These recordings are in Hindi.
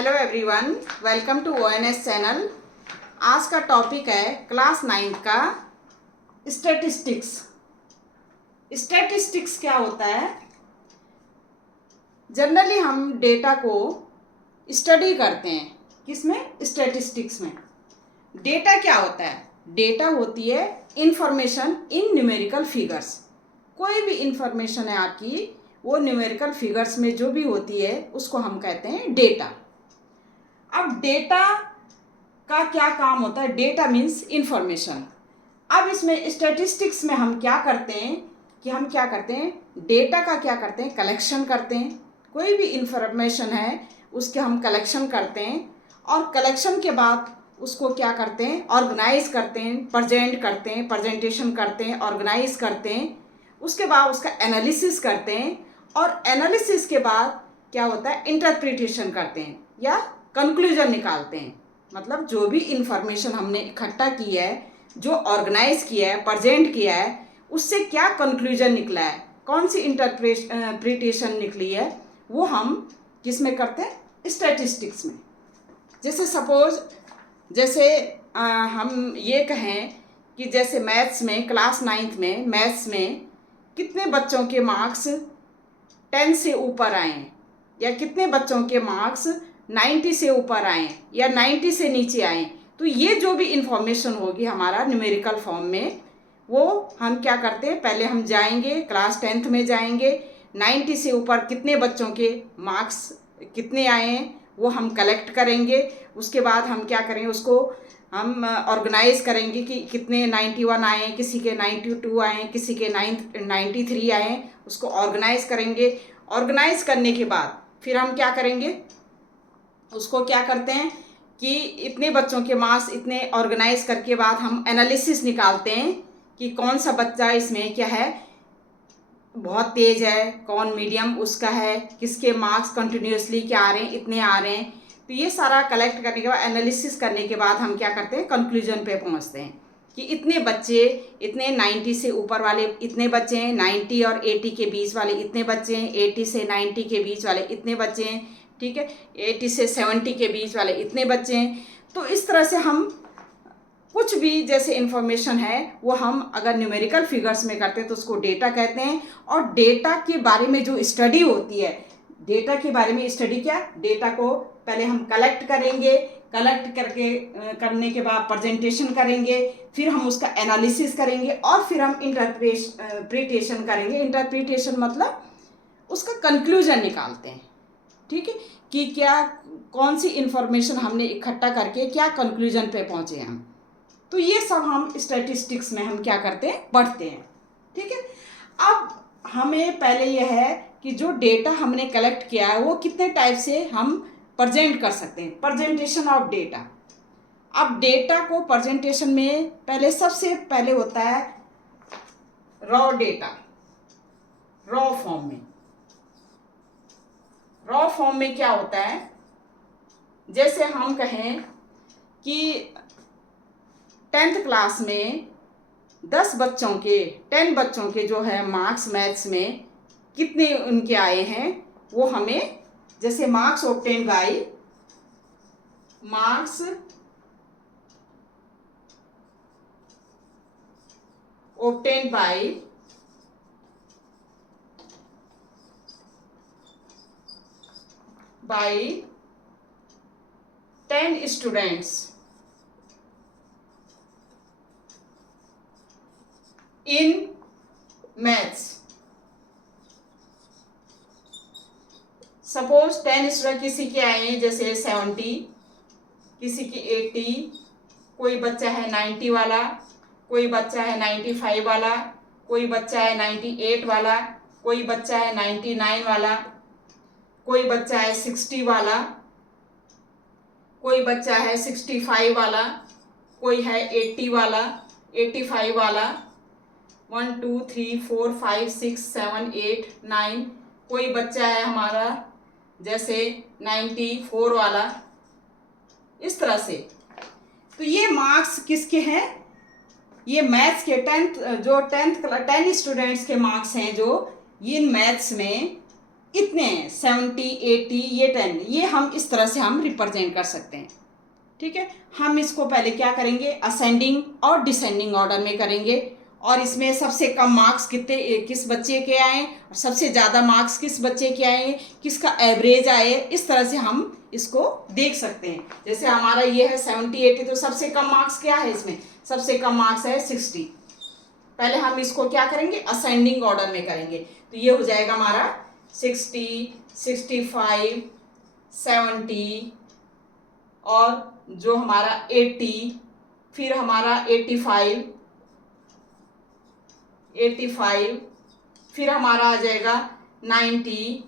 Hello everyone, welcome to ONS channel. आज का टॉपिक है क्लास 9 का स्टैटिस्टिक्स। स्टैटिस्टिक्स क्या होता है? जनरली हम डेटा को स्टडी करते हैं। किसमें? स्टैटिस्टिक्स में। डेटा क्या होता है? डेटा होती है इंफॉर्मेशन इन न्यूमेरिकल फिगर्स। कोई भी इंफॉर्मेशन है आपकी, वो न्यूमेरिकल फिगर्स में जो भी होती है उसको हम कहते हैं डेटा। अब डेटा का क्या काम होता है? Data means information. अब इसमें स्टैटिस्टिक्स में हम क्या करते हैं कि हम क्या करते हैं, डेटा का क्या करते हैं, कलेक्शन करते हैं। कोई भी इंफॉर्मेशन है उसके हम कलेक्शन करते हैं और कलेक्शन के बाद उसको क्या करते हैं, ऑर्गेनाइज करते हैं, प्रेजेंट करते हैं, प्रेजेंटेशन करते हैं, ऑर्गेनाइज करते हैं। उसके बाद उसका एनालिसिस करते हैं और एनालिसिस के बाद क्या होता है, इंटरप्रिटेशन करते हैं या कंक्लूजन निकालते हैं। मतलब जो भी इंफॉर्मेशन हमने इकट्ठा की है, जो ऑर्गेनाइज किया है, प्रेजेंट किया है, उससे क्या कंक्लूजन निकला है, कौन सी इंटरप्रिटेशन निकली है, वो हम किस में करते हैं? स्टैटिस्टिक्स में। जैसे सपोज हम ये कहें कि जैसे मैथ्स में, क्लास 9 में मैथ्स में कितने बच्चों के मार्क्स 10 से ऊपर आए हैं या कितने बच्चों के मार्क्स 90 से ऊपर आए या 90 से नीचे आए। तो ये जो भी इंफॉर्मेशन होगी हमारा न्यूमेरिकल फॉर्म में, वो हम क्या करते हैं, पहले हम जाएंगे क्लास 10th में जाएंगे, 90 से ऊपर कितने बच्चों के मार्क्स कितने आए हैं वो हम कलेक्ट करेंगे। उसके बाद हम क्या करेंगे, उसको हम ऑर्गेनाइज करेंगे कि कितने 91 आए, किसी के 92 आए, किसी के 93 आए। उसको ऑर्गेनाइज करेंगे। ऑर्गेनाइज करने के बाद फिर हम क्या करेंगे, उसको क्या करते हैं कि इतने बच्चों के मार्क्स इतने ऑर्गेनाइज करके बाद हम एनालिसिस निकालते हैं कि कौन सा बच्चा इसमें क्या है, बहुत तेज है, कौन मीडियम उसका है, किसके मार्क्स कंटिन्यूसली क्या आ रहे हैं, इतने आ रहे हैं। तो ये सारा कलेक्ट करने के बाद, एनालिसिस करने के बाद हम क्या करते हैं, कंक्लूजन पे पहुंचते हैं कि इतने बच्चे, इतने 90 से ऊपर वाले इतने बच्चे हैं, 90 और 80 के बीच वाले इतने बच्चे हैं, 80 से 90 के बीच वाले इतने बच्चे हैं, ठीक है, 80 से 70 के बीच वाले इतने बच्चे हैं। तो इस तरह से हम कुछ भी जैसे इंफॉर्मेशन है वो हम अगर न्यूमेरिकल फिगर्स में करते हैं तो उसको डेटा कहते हैं। और डेटा के बारे में जो स्टडी होती है, डेटा के बारे में स्टडी क्या, डेटा को पहले हम कलेक्ट करेंगे, कलेक्ट करने के बाद प्रेजेंटेशन करेंगे, फिर हम उसका एनालिसिस करेंगे और फिर हम इंटरप्रिटेशन करेंगे। इंटरप्रिटेशन मतलब उसका कंक्लूजन निकालते हैं, ठीक है, कि क्या कौन सी इंफॉर्मेशन हमने इकट्ठा करके क्या कंक्लूजन पे पहुंचे हम। तो ये सब हम स्टैटिस्टिक्स में हम क्या करते हैं, पढ़ते हैं, ठीक है। अब हमें पहले यह है कि जो डेटा हमने कलेक्ट किया है वो कितने टाइप से हम प्रेजेंट कर सकते हैं, प्रेजेंटेशन ऑफ डेटा। अब डेटा को प्रेजेंटेशन में पहले सबसे पहले होता है रॉ डेटा, रॉ फॉर्म में। रॉ फॉर्म में क्या होता है, जैसे हम कहें कि 10th क्लास में 10 बच्चों के जो है मार्क्स मैथ्स में कितने उनके आए हैं, वो हमें जैसे marks obtain bye 10 students in maths. Suppose 10 student किसी के आए हैं जैसे 70, किसी की 80, कोई बच्चा है 90 वाला, कोई बच्चा है 95 वाला, कोई बच्चा है 98 वाला, कोई बच्चा है 99 वाला, कोई बच्चा है 60 वाला, कोई बच्चा है 65 वाला, कोई है 80 वाला, 85 वाला, 1 2 3 4 5 6 7 8 9, कोई बच्चा है हमारा जैसे 94 वाला, इस तरह से। तो ये मार्क्स किसके हैं, ये मैथ्स के 10 स्टूडेंट्स के मार्क्स हैं जो ये मैथ्स में इतने हैं, 70, 80, ये 10, ये हम इस तरह से हम रिप्रेजेंट कर सकते हैं। ठीक है, हम इसको पहले क्या करेंगे, असेंडिंग और डिसेंडिंग ऑर्डर में करेंगे, और इसमें सबसे कम मार्क्स किस बच्चे के आए और सबसे ज़्यादा मार्क्स किस बच्चे के आए, किसका एवरेज आए, इस तरह से हम इसको देख सकते हैं। जैसे हमारा ये है 70, 80, तो सबसे कम मार्क्स क्या है, इसमें सबसे कम मार्क्स है 60। पहले हम इसको क्या करेंगे, असेंडिंग ऑर्डर में करेंगे, तो ये हो जाएगा हमारा 60, 65, 70, और जो हमारा 80, फिर हमारा 85, फिर हमारा आ जाएगा 90,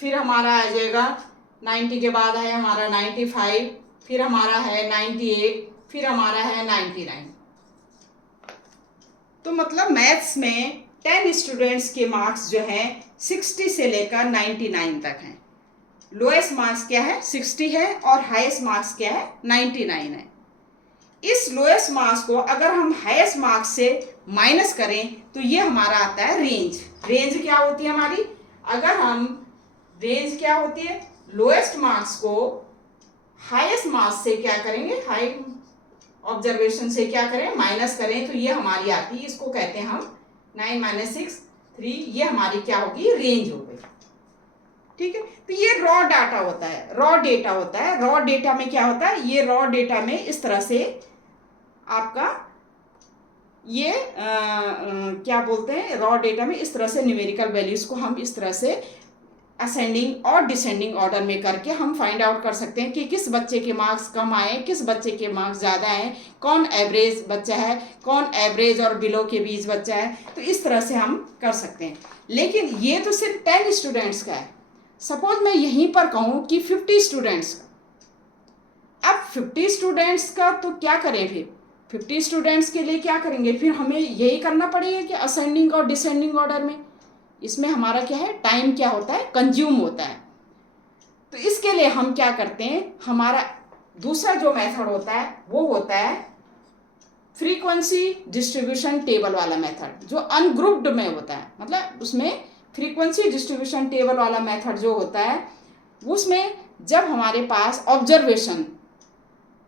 फिर हमारा आ जाएगा 90 के बाद है हमारा 95, फिर हमारा है 98, फिर हमारा है 99। तो मतलब मैथ्स में 10 स्टूडेंट्स के मार्क्स जो हैं 60 से लेकर 99 तक हैं। लोएस्ट मार्क्स क्या है, 60 है, और हाईएस्ट मार्क्स क्या है, 99 है। इस लोएस्ट मार्क्स को अगर हम हाईएस्ट मार्क्स से माइनस करें तो ये हमारा आता है रेंज। रेंज क्या होती है हमारी, अगर हम रेंज क्या होती है, लोएस्ट मार्क्स को हाईएस्ट मार्क्स से क्या करेंगे, हाई ऑब्जर्वेशन से क्या करें, माइनस करें, तो ये हमारी आती है, इसको कहते हैं हम 9 - 6 3, ये हमारी क्या होगी, रेंज हो गई। ठीक है, तो ये रॉ डाटा होता है, रॉ डेटा होता है। रॉ डेटा में क्या होता है, ये रॉ डेटा में इस तरह से आपका ये क्या बोलते हैं, रॉ डेटा में इस तरह से न्यूमेरिकल वैल्यूज को हम इस तरह से असेंडिंग और डिसेंडिंग ऑर्डर में करके हम फाइंड आउट कर सकते हैं कि किस बच्चे के मार्क्स कम आए, किस बच्चे के मार्क्स ज़्यादा आए, कौन एवरेज बच्चा है, कौन एवरेज और बिलो के बीच बच्चा है। तो इस तरह से हम कर सकते हैं। लेकिन ये तो सिर्फ 10 स्टूडेंट्स का है। सपोज मैं यहीं पर कहूँ कि 50 स्टूडेंट्स का, अब 50 स्टूडेंट्स का तो क्या करें, फिर 50 स्टूडेंट्स के लिए क्या करेंगे, फिर हमें यही करना पड़ेगा कि असेंडिंग और डिसेंडिंग ऑर्डर में। इसमें हमारा क्या है, टाइम क्या होता है, कंज्यूम होता है। तो इसके लिए हम क्या करते हैं, हमारा दूसरा जो मेथड होता है वो होता है फ्रीक्वेंसी डिस्ट्रीब्यूशन टेबल वाला मेथड, जो अनग्रुप्ड में होता है। मतलब उसमें फ्रीक्वेंसी डिस्ट्रीब्यूशन टेबल वाला मेथड जो होता है, उसमें जब हमारे पास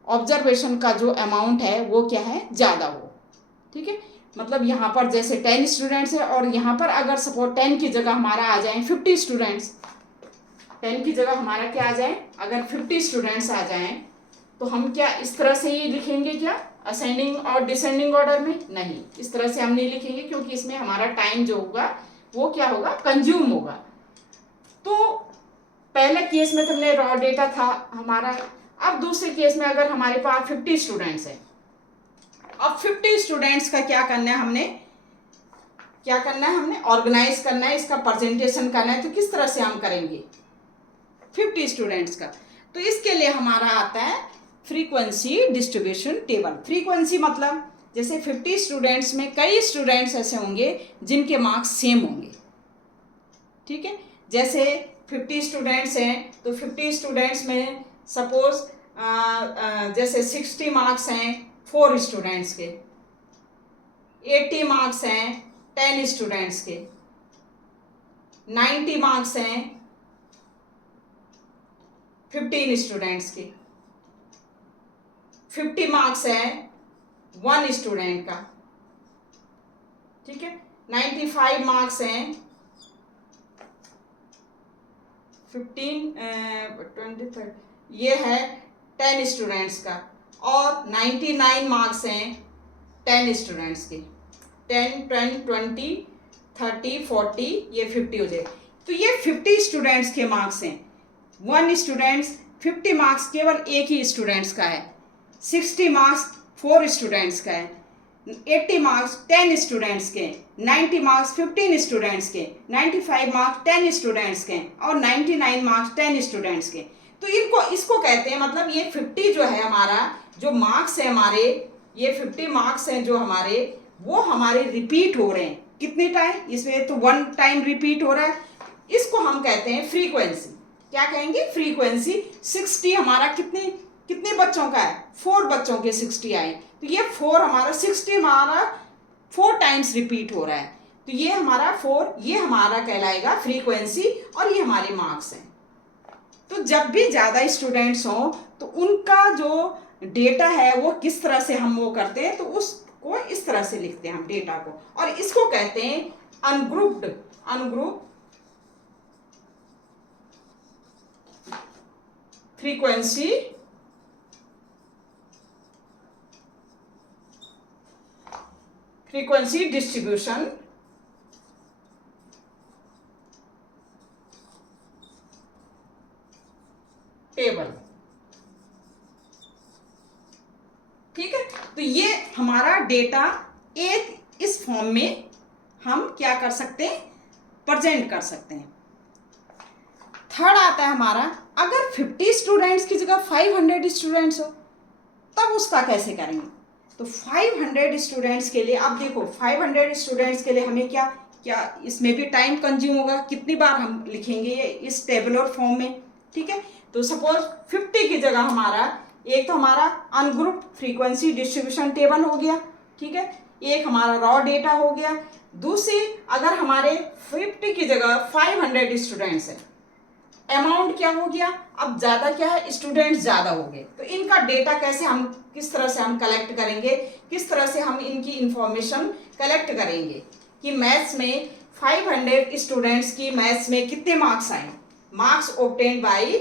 ऑब्जर्वेशन का जो अमाउंट है वो क्या है, ज़्यादा हो। ठीक है, मतलब यहाँ पर जैसे 10 स्टूडेंट्स है, और यहाँ पर अगर सपोज 10 की जगह हमारा आ जाए 50 स्टूडेंट्स, 10 की जगह हमारा क्या आ जाए, अगर 50 स्टूडेंट्स आ जाएं, तो हम क्या इस तरह से ही लिखेंगे, क्या असेंडिंग और डिसेंडिंग ऑर्डर में, नहीं, इस तरह से हम नहीं लिखेंगे, क्योंकि इसमें हमारा टाइम जो होगा वो क्या होगा, कंज्यूम होगा। तो पहले केस में तुमने रॉ डेटा था हमारा, अब दूसरे केस में अगर हमारे पास 50 स्टूडेंट्स है, अब 50 स्टूडेंट्स का क्या करना है, हमने ऑर्गेनाइज करना है, इसका प्रेजेंटेशन करना है। तो किस तरह से हम करेंगे 50 स्टूडेंट्स का, तो इसके लिए हमारा आता है फ्रीक्वेंसी डिस्ट्रीब्यूशन टेबल। फ्रीक्वेंसी मतलब जैसे 50 स्टूडेंट्स में कई स्टूडेंट्स ऐसे होंगे जिनके मार्क्स सेम होंगे। ठीक है, जैसे 50 स्टूडेंट्स हैं, तो 50 स्टूडेंट्स में सपोज जैसे 60 मार्क्स हैं 4 स्टूडेंट्स के, 80 मार्क्स हैं 10 स्टूडेंट्स के, 90 मार्क्स हैं 15 स्टूडेंट्स के, 50 मार्क्स हैं 1 स्टूडेंट का। ठीक है, 95 मार्क्स हैं 20 ये है 10 स्टूडेंट्स का, और 99 मार्क्स हैं 10 स्टूडेंट्स के। 10, 10, 20, 30, 40, ये 50 हो जाए। तो ये 50 स्टूडेंट्स के मार्क्स हैं। 1 स्टूडेंट्स 50 मार्क्स केवल एक ही स्टूडेंट्स का है, 60 मार्क्स 4 स्टूडेंट्स का है, 80 मार्क्स 10 स्टूडेंट्स के, 90 मार्क्स 15 स्टूडेंट्स के, 95 मार्क्स 10 स्टूडेंट्स के, और 99 मार्क्स 10 स्टूडेंट्स के। तो इसको कहते हैं, मतलब ये 50 जो है हमारा जो मार्क्स है हमारे, ये 50 मार्क्स हैं जो हमारे, वो हमारे रिपीट हो रहे हैं। कितने टाइम, इसमें तो 1 टाइम रिपीट हो रहा है। इसको हम कहते हैं फ्रीक्वेंसी। क्या कहेंगे, फ्रीक्वेंसी। 60 हमारा कितने बच्चों का है, 4 बच्चों के 60 आए, तो ये 4 हमारा 60 हमारा 4 टाइम्स रिपीट हो रहा है। तो ये हमारा 4, ये हमारा कहलाएगा फ्रीक्वेंसी और ये हमारे मार्क्स हैं। तो जब भी ज़्यादा स्टूडेंट्स हों तो उनका जो डेटा है वो किस तरह से हम वो करते हैं, तो उसको इस तरह से लिखते हैं हम डेटा को, और इसको कहते हैं अनग्रुप्ड फ्रीक्वेंसी डिस्ट्रीब्यूशन टेबल। ठीक है, तो ये हमारा डेटा एक इस फॉर्म में हम क्या कर सकते हैं, प्रेजेंट कर सकते हैं। थर्ड आता है हमारा, अगर 50 स्टूडेंट्स की जगह 500 स्टूडेंट्स हो तब उसका कैसे करेंगे। तो 500 स्टूडेंट्स के लिए, अब देखो 500 स्टूडेंट्स के लिए हमें क्या क्या इसमें भी टाइम कंज्यूम होगा, कितनी बार हम लिखेंगे ये इस टेबुलर फॉर्म में। ठीक है, तो सपोज 50 की जगह हमारा एक तो हमारा अनग्रुप्ड फ्रीक्वेंसी डिस्ट्रीब्यूशन टेबल हो गया, ठीक है, एक हमारा रॉ डेटा हो गया। दूसरी, अगर हमारे 50 की जगह 500 स्टूडेंट्स हैं, अमाउंट क्या हो गया, अब ज़्यादा क्या है, स्टूडेंट्स ज़्यादा हो गए, तो इनका डेटा कैसे हम किस तरह से हम कलेक्ट करेंगे, किस तरह से हम इनकी इंफॉर्मेशन कलेक्ट करेंगे कि मैथ्स में 500 स्टूडेंट्स की मैथ्स में कितने मार्क्स आए, marks obtained by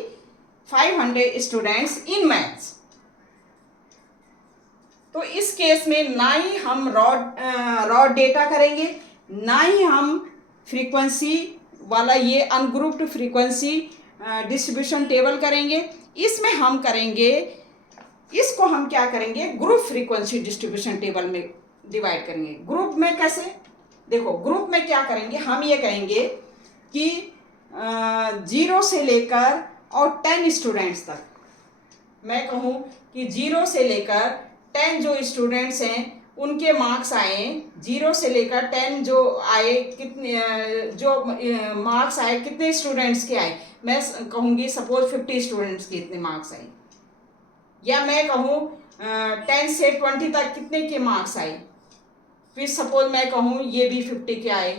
500 students in maths. तो इस केस में ना ही हम रॉ डेटा करेंगे, ना ही हम फ्रीक्वेंसी वाला ये अनग्रुप्ड फ्रीक्वेंसी डिस्ट्रीब्यूशन टेबल करेंगे। इसमें हम करेंगे, इसको हम क्या करेंगे, ग्रुप फ्रीक्वेंसी डिस्ट्रीब्यूशन टेबल में डिवाइड करेंगे। ग्रुप में कैसे, देखो ग्रुप में क्या करेंगे, हम ये कहेंगे कि 0 से लेकर और 10 स्टूडेंट्स तक, मैं कहूँ कि 0 से लेकर 10 जो स्टूडेंट्स हैं उनके मार्क्स आए, 0 से लेकर 10 जो आए, कितने जो मार्क्स आए कितने स्टूडेंट्स के आए, मैं कहूँगी सपोज 50 स्टूडेंट्स के इतने मार्क्स आए, या मैं कहूँ 10 से 20 तक कितने के मार्क्स आए, फिर सपोज मैं कहूँ ये भी 50 के आए।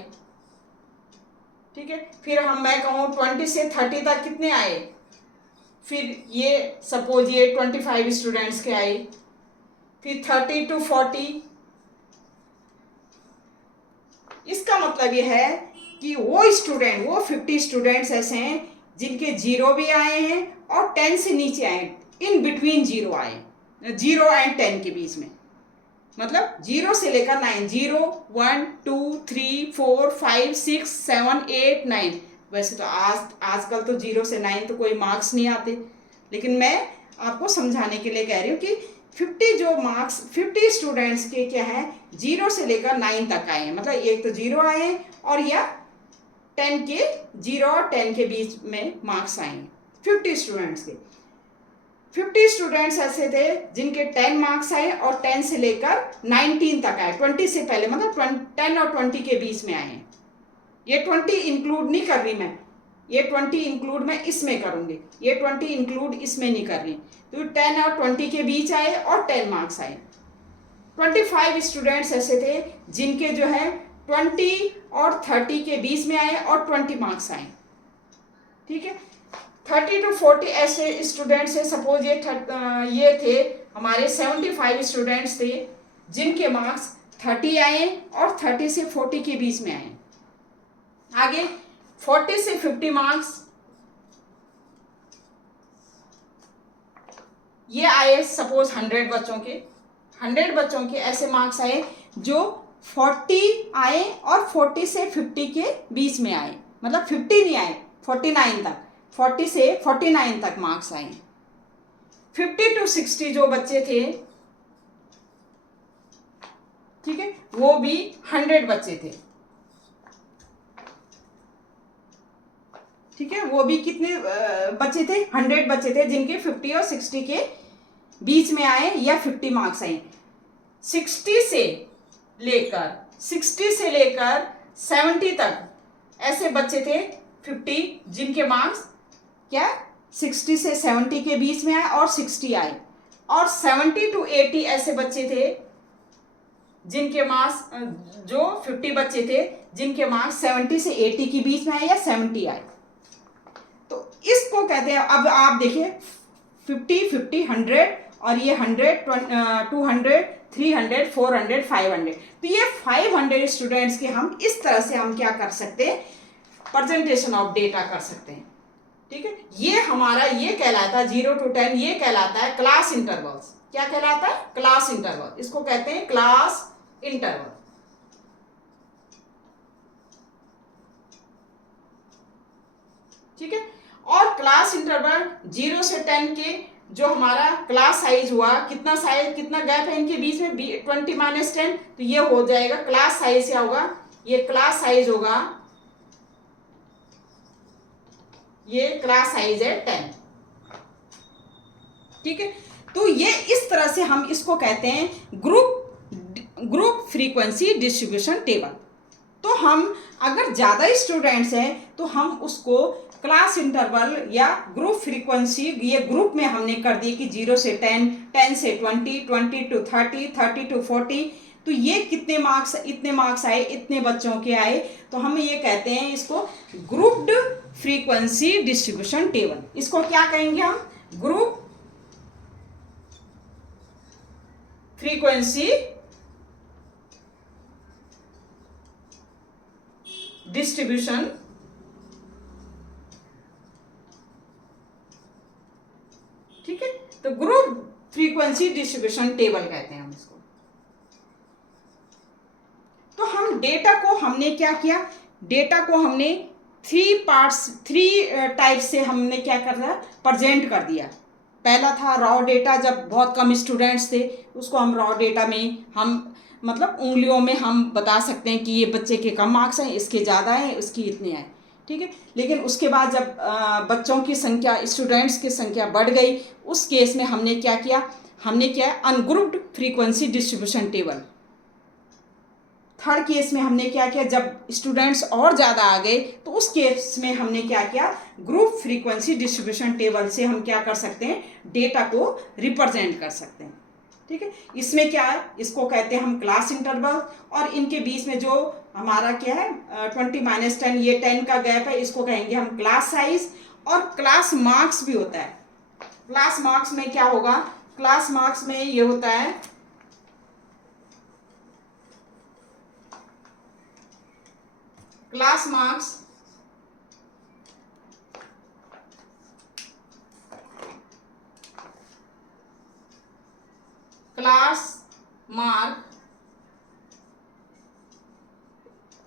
ठीक है, फिर मैं कहूँ 20 से 30 तक कितने आए, फिर ये सपोज ये 25 स्टूडेंट्स के आए, फिर 30 to 40। इसका मतलब ये है कि वो 50 स्टूडेंट्स ऐसे हैं जिनके 0 भी आए हैं और 10 से नीचे आए, इन बिटवीन 0 आए, 0 and 10 के बीच में, मतलब 0 से लेकर 9, 0, 1, 2, 3, 4, 5, 6, 7, 8, 9। वैसे तो आजकल तो 0 से 9 तो कोई मार्क्स नहीं आते, लेकिन मैं आपको समझाने के लिए कह रही हूँ कि 50 स्टूडेंट्स के क्या है, 0 से लेकर 9 तक आए हैं, मतलब एक तो 0 आए हैं और या 10 के 0 और 10 के बीच में मार्क्स आए हैं 50 स्टूडेंट्स के। 50 स्टूडेंट्स ऐसे थे जिनके 10 मार्क्स आए और 10 से लेकर 19 तक आए, 20 से पहले, मतलब 10 और 20 के बीच में आए हैं। ये 20 इंक्लूड नहीं कर रही मैं, ये 20 इंक्लूड मैं इसमें करूँगी, ये 20 इंक्लूड इसमें नहीं कर रही। तो 10 और 20 के बीच आए और 10 मार्क्स आए। 25 स्टूडेंट्स ऐसे थे जिनके जो है 20 और 30 के बीच में आए और 20 मार्क्स आए। ठीक है, 30 to 40 ऐसे स्टूडेंट्स है, सपोज ये थे हमारे 75 स्टूडेंट्स थे जिनके मार्क्स 30 आए और 30 से 40 के बीच में आए। आगे 40 से 50 मार्क्स ये आए, सपोज 100 बच्चों के ऐसे मार्क्स आए जो 40 आए और 40 से 50 के बीच में आए, मतलब 50 नहीं आए, 49 तक, 40 से 49 तक मार्क्स आए। 50 to 60 जो बच्चे थे, ठीक है, वो भी 100 बच्चे थे। ठीक है, वो भी कितने बच्चे थे, 100 बच्चे थे जिनके 50 और 60 के बीच में आए या 50 मार्क्स आए। 60 से लेकर 70 तक ऐसे बच्चे थे 50 जिनके मार्क्स क्या 60 से 70 के बीच में आए और 60 आए, और 70 to 80 ऐसे बच्चे थे जिनके मार्क्स जो 50 बच्चे थे जिनके मार्क्स 70 से 80 के बीच में आए या 70 आए, तो इसको कहते हैं। अब आप देखिए 50, 50, 100 और ये 100, 200, 300, 400, 500, तो ये 500 स्टूडेंट्स के हम इस तरह से हम क्या कर सकते हैं, प्रेजेंटेशन ऑफ डेटा कर सकते हैं। ठीक है, ये हमारा ये कहलाता है 0 to 10, ये कहलाता है क्लास इंटरवल्स। क्या कहलाता है? Class interval. इसको कहते हैं क्लास इंटरवल। ठीक है, और क्लास इंटरवल 0 से 10 के जो हमारा क्लास साइज हुआ, कितना साइज, कितना गैप है इनके बीच में, 20 - 10, तो ये हो जाएगा क्लास साइज। क्या होगा? ये क्लास साइज होगा, ये क्लास साइज है 10। ठीक है, तो ये इस तरह से हम इसको कहते हैं ग्रुप फ्रीक्वेंसी डिस्ट्रीब्यूशन टेबल। तो हम अगर ज़्यादा स्टूडेंट्स हैं तो हम उसको क्लास इंटरवल या ग्रुप फ्रीक्वेंसी, ये ग्रुप में हमने कर दिए कि 0 से 10, 10 से 20, 20 to 30, 30 to 40, तो ये कितने मार्क्स, इतने मार्क्स आए, इतने बच्चों के आए, तो हम ये कहते हैं इसको ग्रुप्ड फ्रीक्वेंसी डिस्ट्रीब्यूशन टेबल। इसको क्या कहेंगे हम? ग्रुप फ्रीक्वेंसी डिस्ट्रीब्यूशन ठीक है, तो ग्रुप फ्रीक्वेंसी डिस्ट्रीब्यूशन टेबल कहते हैं हम इसको। तो हम डेटा को हमने क्या किया, डेटा को हमने 3 टाइप्स से हमने क्या कर रहा है, प्रेजेंट कर दिया। पहला था रॉ डेटा, जब बहुत कम स्टूडेंट्स थे उसको हम रॉ डेटा में हम मतलब उंगलियों में हम बता सकते हैं कि ये बच्चे के कम मार्क्स हैं, इसके ज़्यादा हैं, इसकी इतने हैं। ठीक है, लेकिन उसके बाद जब बच्चों की संख्या, स्टूडेंट्स की संख्या बढ़ गई, उस केस में हमने क्या किया, हमने क्या है, ungrouped frequency distribution table. Third case में हमने क्या किया, जब स्टूडेंट्स और ज़्यादा आ गए तो उस केस में हमने क्या किया, ग्रुप फ्रीक्वेंसी डिस्ट्रीब्यूशन टेबल से हम क्या कर सकते हैं, डेटा को रिप्रेजेंट कर सकते हैं। ठीक है, इसमें क्या है, इसको कहते हैं हम क्लास इंटरवल, और इनके बीच में जो हमारा क्या है 20 - 10, ये 10 का गैप है, इसको कहेंगे हम क्लास साइज। और क्लास मार्क्स भी होता है। क्लास मार्क्स में क्या होगा, क्लास मार्क्स में ये होता है क्लास मार्क्स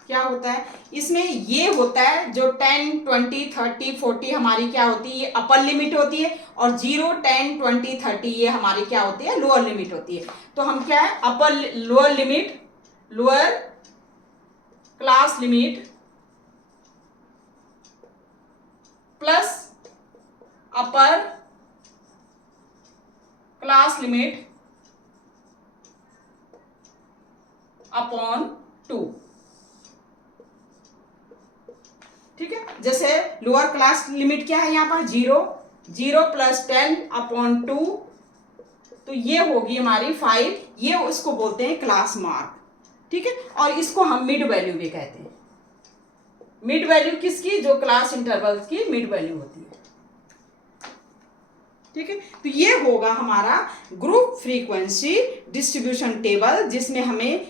क्या होता है, इसमें ये होता है जो 10, 20, 30, 40 हमारी क्या होती है, ये अपर लिमिट होती है, और 0, 10, 20, 30 ये हमारी क्या होती है, लोअर लिमिट होती है। तो हम क्या है, upper lower limit, lower class limit plus upper class limit upon 2। ठीक है, जैसे लोअर क्लास लिमिट क्या है, यहाँ पर 0, 0 + 10 अपॉन 2, तो ये होगी हमारी 5। ये उसको बोलते हैं क्लास मार्क। ठीक है, और इसको हम मिड वैल्यू भी कहते हैं। मिड वैल्यू किसकी, जो क्लास इंटरवल्स की मिड वैल्यू होती है। ठीक है, तो ये होगा हमारा ग्रुप फ्रीक्वेंसी डिस्ट्रीब्यूशन टेबल, जिसमें हमें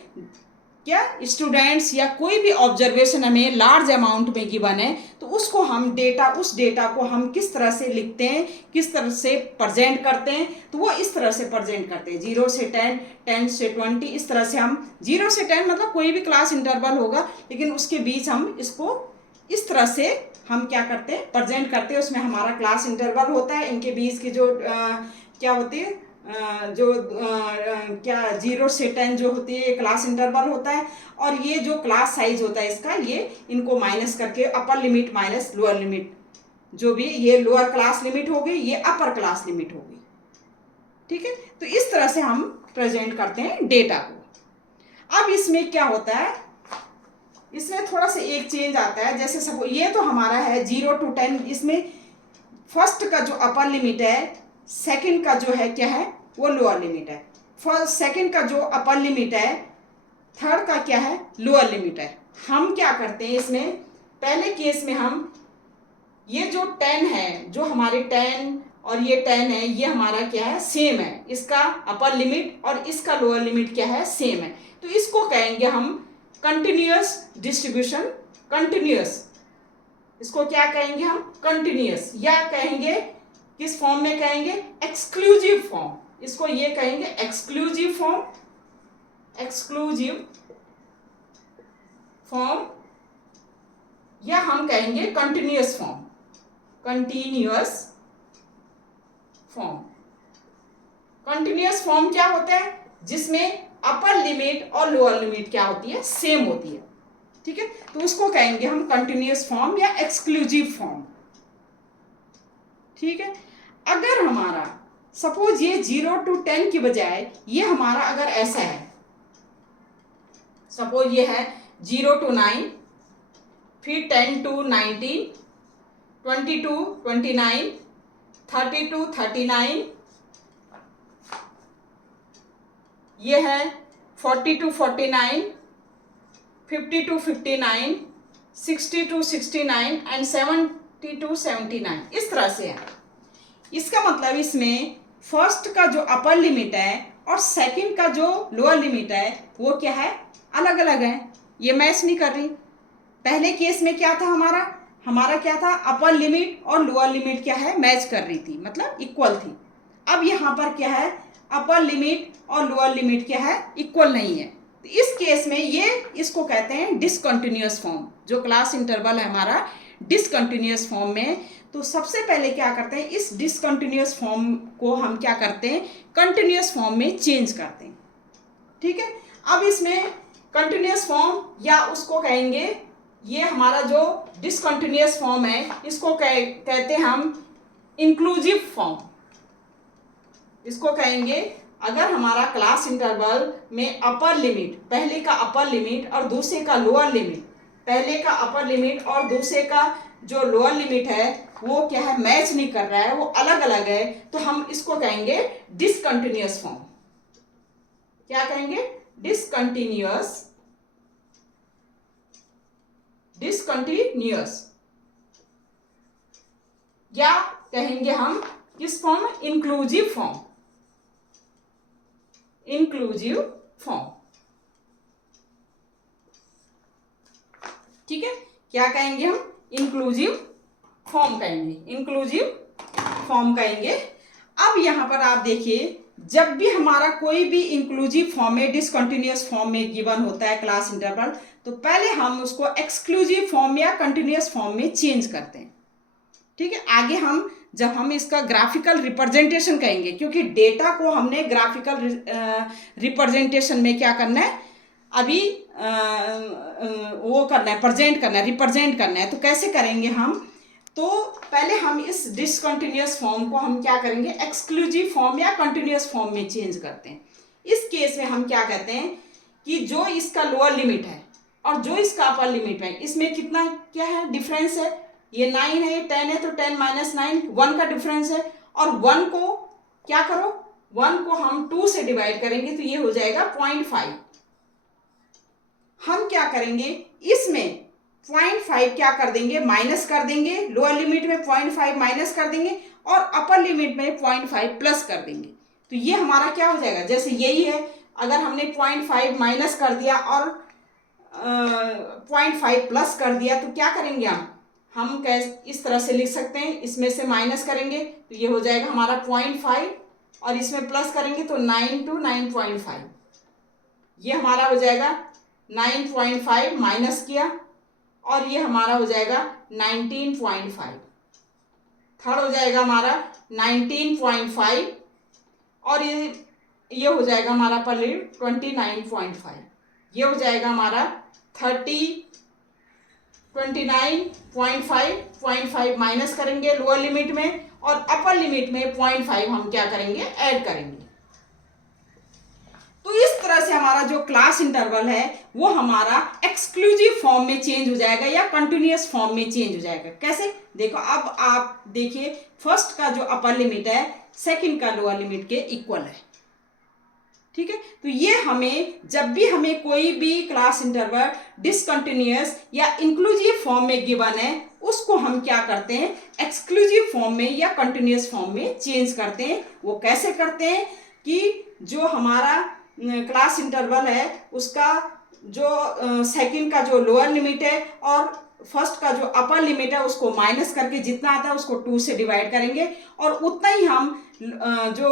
क्या स्टूडेंट्स या कोई भी ऑब्जर्वेशन हमें लार्ज अमाउंट में गिवन है, तो उसको हम डेटा, उस डेटा को हम किस तरह से लिखते हैं, किस तरह से प्रेजेंट करते हैं, तो वो इस तरह से प्रेजेंट करते हैं 0 से 10, 10 से 20, इस तरह से हम 0 से 10 मतलब कोई भी क्लास इंटरवल होगा, लेकिन उसके बीच हम इसको इस तरह से हम क्या करते हैं, प्रेजेंट करते हैं। उसमें हमारा क्लास इंटरवल होता है, इनके बीच की जो क्या होती है, क्या 0 से 10 जो होती है क्लास इंटरवल होता है, और ये जो क्लास साइज होता है इसका, ये इनको माइनस करके upper limit minus lower limit, जो भी ये लोअर क्लास लिमिट होगी, ये अपर क्लास लिमिट होगी। ठीक है, तो इस तरह से हम प्रेजेंट करते हैं डेटा को। अब इसमें क्या होता है, इसमें थोड़ा सा एक चेंज आता है। जैसे सब ये तो हमारा है 0 to 10, इसमें फर्स्ट का जो अपर लिमिट है, सेकंड का जो है क्या है, वो लोअर लिमिट है। फर्स्ट सेकंड का जो अपर लिमिट है थर्ड का क्या है, लोअर लिमिट है। हम क्या करते हैं इसमें, पहले केस में हम ये जो 10 है, जो हमारे 10 और ये 10 है, ये हमारा क्या है, सेम है। इसका अपर लिमिट और इसका लोअर लिमिट क्या है, सेम है। तो इसको कहेंगे हम कंटिन्यूअस डिस्ट्रीब्यूशन, कंटिन्यूअस। इसको क्या कहेंगे हम, कंटिन्यूअस, या कहेंगे किस फॉर्म में कहेंगे, एक्सक्लूसिव फॉर्म। इसको ये कहेंगे एक्सक्लूसिव फॉर्म, एक्सक्लूसिव फॉर्म, या हम कहेंगे continuous form, continuous form. Continuous form क्या होता है, जिसमें अपर लिमिट और लोअर लिमिट क्या होती है, सेम होती है। ठीक है, तो उसको कहेंगे हम कंटिन्यूअस फॉर्म या एक्सक्लूसिव फॉर्म। ठीक है, अगर हमारा सपोज ये 0 to 10 की बजाय ये हमारा अगर ऐसा है, सपोज ये है 0 to 9, फिर 10 to 19, 20 to 29, 30 to 39, ये है 40 to 49, 50 to 59, 60 to 69 and 70 to 79, इस तरह से है। इसका मतलब इसमें फर्स्ट का जो अपर लिमिट है और सेकंड का जो लोअर लिमिट है वो क्या है, अलग अलग है। ये मैच नहीं कर रही। पहले केस में क्या था, हमारा क्या था, अपर लिमिट और लोअर लिमिट क्या है, मैच कर रही थी, मतलब इक्वल थी। अब यहाँ पर क्या है, अपर लिमिट और लोअर लिमिट क्या है, इक्वल नहीं है। तो इस केस में ये इसको कहते हैं डिसकंटिन्यूअस फॉर्म। जो क्लास इंटरवल है हमारा डिसकंटिन्यूअस फॉर्म में, तो सबसे पहले क्या करते हैं, इस डिसकंटिन्यूअस फॉर्म को हम क्या करते हैं, कंटिन्यूअस फॉर्म में चेंज करते हैं। ठीक है, अब इसमें कंटिन्यूअस फॉर्म, या उसको कहेंगे, ये हमारा जो डिसकंटिन्यूअस फॉर्म है इसको कहते हैं हम इंक्लूसिव फॉर्म। इसको कहेंगे अगर हमारा क्लास इंटरवल में अपर लिमिट, पहले का अपर लिमिट और दूसरे का लोअर लिमिट, पहले का अपर लिमिट और दूसरे का जो लोअर लिमिट है वो क्या है, मैच नहीं कर रहा है, वो अलग अलग है, तो हम इसको कहेंगे डिसकंटिन्यूअस फॉर्म। क्या कहेंगे, डिसकंटिन्यूअस, डिसकंटिन्यूअस, या कहेंगे हम किस form, inclusive form, inclusive form. ठीक है, क्या कहेंगे हम, इंक्लूसिव फॉर्म कहेंगे, इंक्लूसिव फॉर्म कहेंगे। अब यहां पर आप देखिए, जब भी हमारा कोई भी इंक्लूसिव फॉर्म में, डिसकंटिन्यूअस फॉर्म में गिवन होता है क्लास इंटरवल, तो पहले हम उसको एक्सक्लूसिव फॉर्म या कंटिन्यूअस फॉर्म में चेंज करते हैं। ठीक है, आगे हम जब हम इसका ग्राफिकल रिप्रेजेंटेशन कहेंगे, क्योंकि डेटा को हमने ग्राफिकल रिप्रेजेंटेशन में क्या करना है, अभी वो करना है, प्रेजेंट करना है, रिप्रेजेंट करना है। तो कैसे करेंगे हम, तो पहले हम इस डिसकंटिन्यूअस फॉर्म को हम क्या करेंगे, एक्सक्लूसिव फॉर्म या कंटिन्यूअस फॉर्म में चेंज करते हैं। इस केस में हम क्या कहते हैं कि जो इसका लोअर लिमिट है और जो इसका अपर लिमिट है, इसमें कितना क्या है, डिफरेंस है। ये 9 है, ये 10 है, तो 10 - 9 1 का डिफरेंस है। और 1 को क्या करो, 1 को हम 2 से डिवाइड करेंगे तो ये हो जाएगा 0.5। हम क्या करेंगे, इसमें 0.5 क्या कर देंगे, माइनस कर देंगे। लोअर लिमिट में 0.5 माइनस कर देंगे और अपर लिमिट में 0.5 प्लस कर देंगे। तो ये हमारा क्या हो जाएगा, जैसे यही है, अगर हमने 0.5 माइनस कर दिया और 0.5 प्लस कर दिया, तो क्या करेंगे हम कैसे इस तरह से लिख सकते हैं, इसमें से माइनस करेंगे तो ये हो जाएगा हमारा 0.5 और इसमें प्लस करेंगे तो 9 to 9.5, ये हमारा हो जाएगा 9.5 माइनस किया और ये हमारा हो जाएगा 19.5। थर्ड हो जाएगा हमारा 19.5 और ये हो जाएगा हमारा पर 29.5। ये हो जाएगा हमारा 29.5 माइनस करेंगे लोअर लिमिट में और अपर लिमिट में 0.5 हम क्या करेंगे, ऐड करेंगे। तो इस तरह से हमारा जो क्लास इंटरवल है वो हमारा एक्सक्लूसिव फॉर्म में चेंज हो जाएगा या कंटिन्यूअस फॉर्म में चेंज हो जाएगा। कैसे, देखो अब आप देखिए, फर्स्ट का जो अपर लिमिट है सेकंड का लोअर लिमिट के इक्वल है। ठीक है। तो ये हमें जब भी हमें कोई भी क्लास इंटरवल डिसकंटिन्यूअस या इंक्लूसिव फॉर्म में गिवन है, उसको हम क्या करते हैं, एक्सक्लूसिव फॉर्म में या कंटिन्यूअस फॉर्म में चेंज करते हैं। वो कैसे करते हैं कि जो हमारा क्लास इंटरवल है उसका जो सेकंड का जो लोअर लिमिट है और फर्स्ट का जो अपर लिमिट है उसको माइनस करके जितना आता है उसको 2 से डिवाइड करेंगे और उतना ही हम जो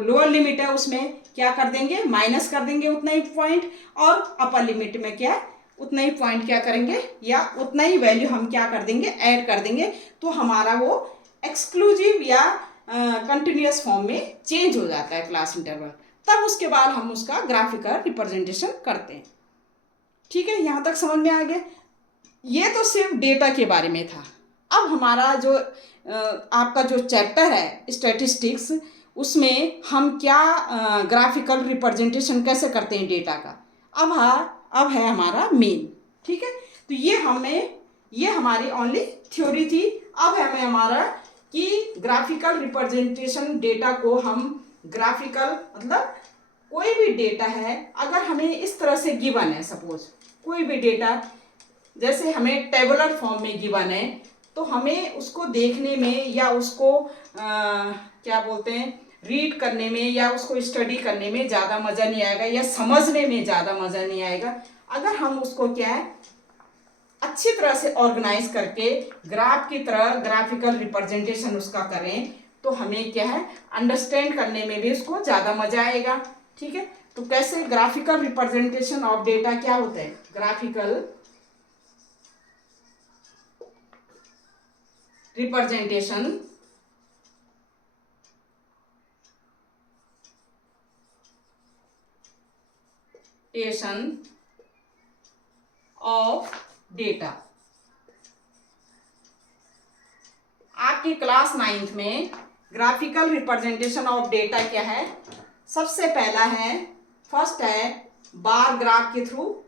लोअर लिमिट है उसमें क्या कर देंगे, माइनस कर देंगे उतना ही पॉइंट, और अपर लिमिट में क्या उतना ही पॉइंट क्या करेंगे या उतना ही वैल्यू हम क्या कर देंगे, ऐड कर देंगे। तो हमारा वो एक्सक्लूसिव या कंटिन्यूअस फॉर्म में चेंज हो जाता है क्लास इंटरवल। तब उसके बाद हम उसका ग्राफिकल रिप्रेजेंटेशन करते हैं। ठीक है, यहाँ तक समझ में आ गया। ये तो सिर्फ डेटा के बारे में था। अब हमारा जो आपका जो चैप्टर है स्टैटिस्टिक्स, उसमें हम क्या ग्राफिकल रिप्रेजेंटेशन कैसे करते हैं डेटा का, अब है हमारा मेन। ठीक है, तो ये हमारी ओनली थ्योरी थी। अब है हमारा कि ग्राफिकल रिप्रेजेंटेशन डेटा को हम ग्राफिकल मतलब कोई भी डेटा है अगर हमें इस तरह से गिवन है, सपोज कोई भी डेटा जैसे हमें टेबुलर फॉर्म में गिवन है, तो हमें उसको देखने में या उसको क्या बोलते हैं रीड करने में या उसको स्टडी करने में ज़्यादा मज़ा नहीं आएगा या समझने में ज़्यादा मज़ा नहीं आएगा अगर हम उसको क्या है अच्छी तरह से ऑर्गेनाइज करके ग्राफ की तरह ग्राफिकल रिप्रेजेंटेशन उसका करें, तो हमें क्या है अंडरस्टैंड करने में भी उसको ज़्यादा मज़ा आएगा। ठीक है, तो कैसे ग्राफिकल रिप्रेजेंटेशन ऑफ डेटा क्या होता है, ग्राफिकल रिप्रेजेंटेशन ऑफ डेटा। आपकी क्लास 9th में ग्राफिकल रिप्रेजेंटेशन ऑफ डेटा क्या है, सबसे पहला है, फर्स्ट है बार ग्राफ के थ्रू,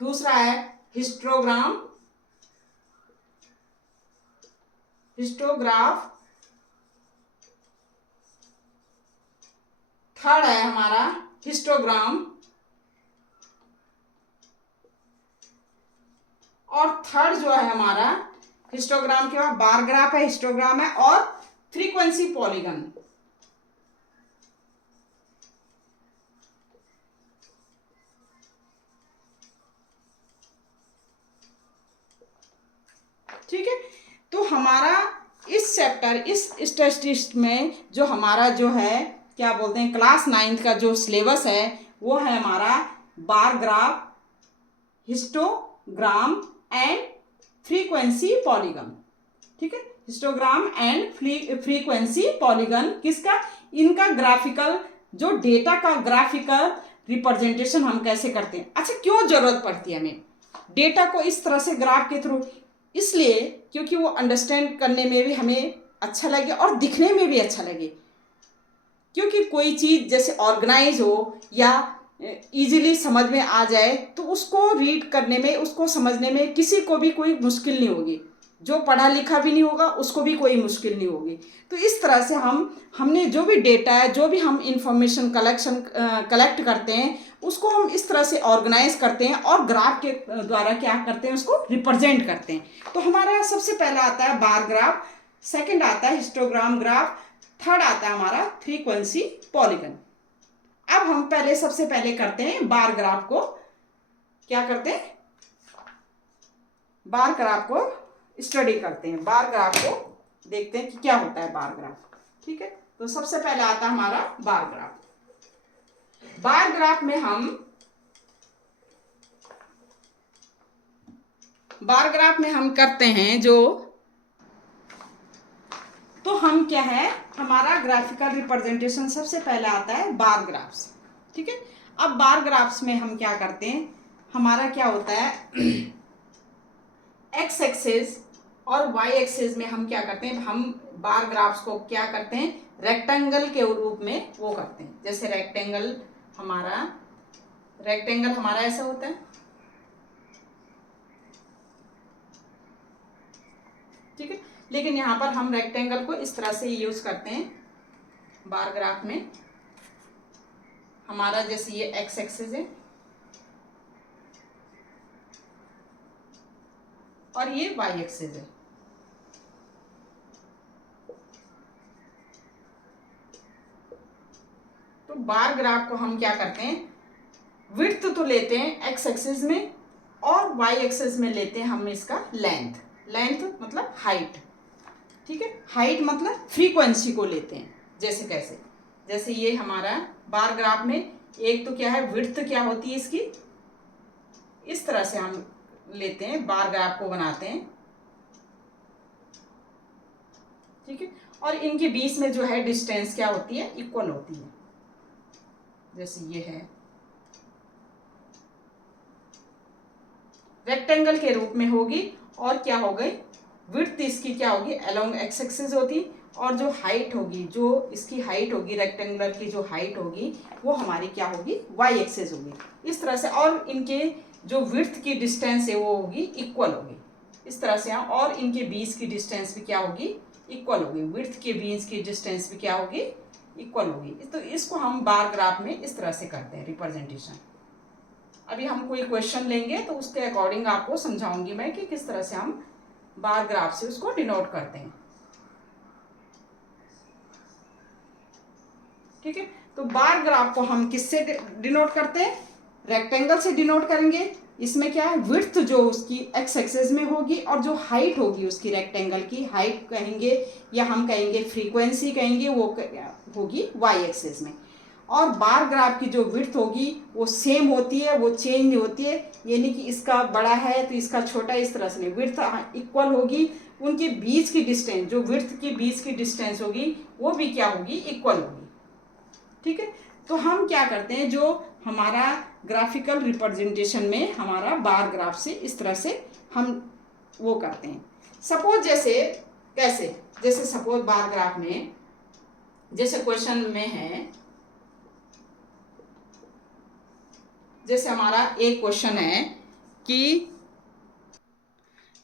दूसरा है हिस्टोग्राफ, थर्ड है हमारा हिस्टोग्राम, और थर्ड जो है हमारा हिस्टोग्राम के बाद बार ग्राफ है, हिस्टोग्राम है, और फ्रीक्वेंसी पॉलीगन। ठीक है, तो हमारा इस चैप्टर इस स्टैटिस्टिक्स में जो हमारा जो है क्या बोलते हैं क्लास 9th का जो सिलेबस है वो है हमारा bar graph, histogram and frequency polygon. ठीक है, हिस्टोग्राम एंड फ्रीक्वेंसी पॉलीगन किसका, इनका ग्राफिकल जो डेटा का ग्राफिकल रिप्रेजेंटेशन हम कैसे करते हैं। अच्छा, क्यों जरूरत पड़ती है हमें डेटा को इस तरह से ग्राफ के थ्रू, इसलिए क्योंकि वो अंडरस्टैंड करने में भी हमें अच्छा लगे और दिखने में भी अच्छा लगे। क्योंकि कोई चीज़ जैसे ऑर्गेनाइज हो या इजीली समझ में आ जाए तो उसको रीड करने में उसको समझने में किसी को भी कोई मुश्किल नहीं होगी, जो पढ़ा लिखा भी नहीं होगा उसको भी कोई मुश्किल नहीं होगी। तो इस तरह से हमने जो भी डेटा है, जो भी हम इंफॉर्मेशन कलेक्ट करते हैं उसको हम इस तरह से ऑर्गेनाइज करते हैं और ग्राफ के द्वारा क्या करते हैं उसको रिप्रेजेंट करते हैं। तो हमारा सबसे पहला आता है बार ग्राफ, सेकंड आता है हिस्टोग्राम ग्राफ, थर्ड आता है हमारा फ्रीक्वेंसी पॉलीगन। अब हम सबसे पहले करते हैं बार ग्राफ को, क्या करते हैं बार ग्राफ को स्टडी करते हैं, बार ग्राफ को देखते हैं कि क्या होता है बार ग्राफ। ठीक है, तो सबसे पहले आता है हमारा बार ग्राफ। बार ग्राफ में हम करते हैं जो, तो हम क्या है हमारा ग्राफिकल रिप्रेजेंटेशन सबसे पहला आता है बार ग्राफ्स। ठीक है, अब बार ग्राफ्स में हम क्या करते हैं, हमारा क्या होता है एक्स एक्सिस और वाई एक्सिस में हम क्या करते हैं, हम बार ग्राफ्स को क्या करते हैं रेक्टेंगल के रूप में वो करते हैं। जैसे रेक्टेंगल हमारा ऐसा होता है। ठीक है, लेकिन यहाँ पर हम रेक्टेंगल को इस तरह से यूज करते हैं बार ग्राफ में। हमारा जैसे ये एक्स एक्सिस है और ये वाई एक्सिस है। तो बार ग्राफ को हम क्या करते हैं, विड्थ तो लेते हैं एक्स एक्सिस में और वाई एक्सिस में लेते हैं हम इसका लेंथ। लेंथ मतलब हाइट, ठीक है। हाइट मतलब फ्रीक्वेंसी को लेते हैं। जैसे कैसे, जैसे ये हमारा बार ग्राफ में एक तो क्या है, विड्थ क्या होती है इसकी, इस तरह से हम लेते हैं, बार ग्राफ को बनाते हैं, ठीक है। और इनके बीच में जो है डिस्टेंस क्या होती है, इक्वल होती है। जैसे ये है रेक्टेंगल के रूप में होगी और क्या हो गई, विड्थ इसकी क्या होगी, अलोंग एक्स एक्सिस होती, और जो हाइट होगी, जो इसकी हाइट होगी, रेक्टेंगुलर की जो हाइट होगी वो हमारी क्या होगी, वाई एक्सिस होगी। इस तरह से, और इनके जो विड्थ की डिस्टेंस है वो होगी इक्वल होगी इस तरह से। और इनके बीच की डिस्टेंस भी क्या होगी, इक्वल होगी। विड्थ के बीच की डिस्टेंस भी क्या होगी, इक्वल होगी। तो इसको हम बार ग्राफ में इस तरह से करते हैं रिप्रेजेंटेशन। अभी हम कोई क्वेश्चन लेंगे तो उसके अकॉर्डिंग आपको समझाऊंगी मैं कि किस तरह से हम बार ग्राफ से उसको डिनोट करते हैं, ठीक है। तो बार ग्राफ को हम किससे डिनोट करते हैं, रेक्टेंगल से डिनोट करेंगे। इसमें क्या है, विड्थ जो उसकी एक्स एक्सिस में होगी और जो हाइट होगी उसकी, रेक्टेंगल की हाइट कहेंगे या हम कहेंगे फ्रीक्वेंसी कहेंगे, वो होगी वाई एक्सिस में। और बार ग्राफ की जो विड्थ होगी वो सेम होती है, वो चेंज नहीं होती है। यानी कि इसका बड़ा है तो इसका छोटा, इस तरह से नहीं, विड्थ इक्वल होगी। उनके बीच की डिस्टेंस, जो विड्थ के बीच की डिस्टेंस होगी वो भी क्या होगी, इक्वल होगी, ठीक है। तो हम क्या करते हैं, जो हमारा ग्राफिकल रिप्रेजेंटेशन में हमारा बार ग्राफ से इस तरह से हम वो करते हैं। सपोज जैसे कैसे, जैसे सपोज बार ग्राफ में जैसे क्वेश्चन में है, जैसे हमारा एक क्वेश्चन है कि,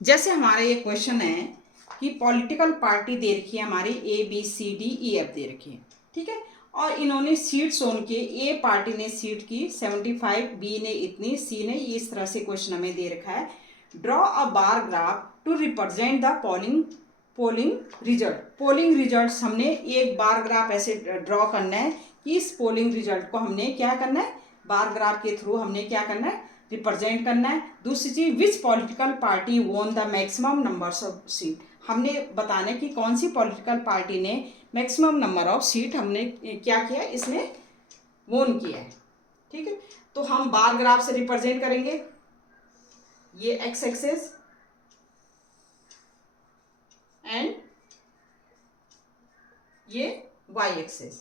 जैसे हमारा ये क्वेश्चन है कि पॉलिटिकल पार्टी दे रखी है हमारी ABCDEF दे रखी है, ठीक है। और इन्होंने सीट सोन के, ए पार्टी ने सीट की 75, बी ने इतनी, सी ने, इस तरह से क्वेश्चन हमें दे रखा है। Draw a bar graph to represent the polling result. Polling result हमने एक बार ग्राफ ऐसे ड्रॉ करना है कि इस पोलिंग रिजल्ट को हमने क्या करना है, बार ग्राफ के थ्रू हमने क्या करना है, रिप्रेजेंट करना है। दूसरी चीज, विच political party won the maximum numbers of seat, हमने बताना है कि कौन सी पॉलिटिकल पार्टी ने मैक्सिमम नंबर ऑफ सीट हमने क्या किया, इसमें वोन किया है, ठीक है। तो हम बार ग्राफ से रिप्रेजेंट करेंगे, ये एक्स एक्सिस एंड ये वाई एक्सिस,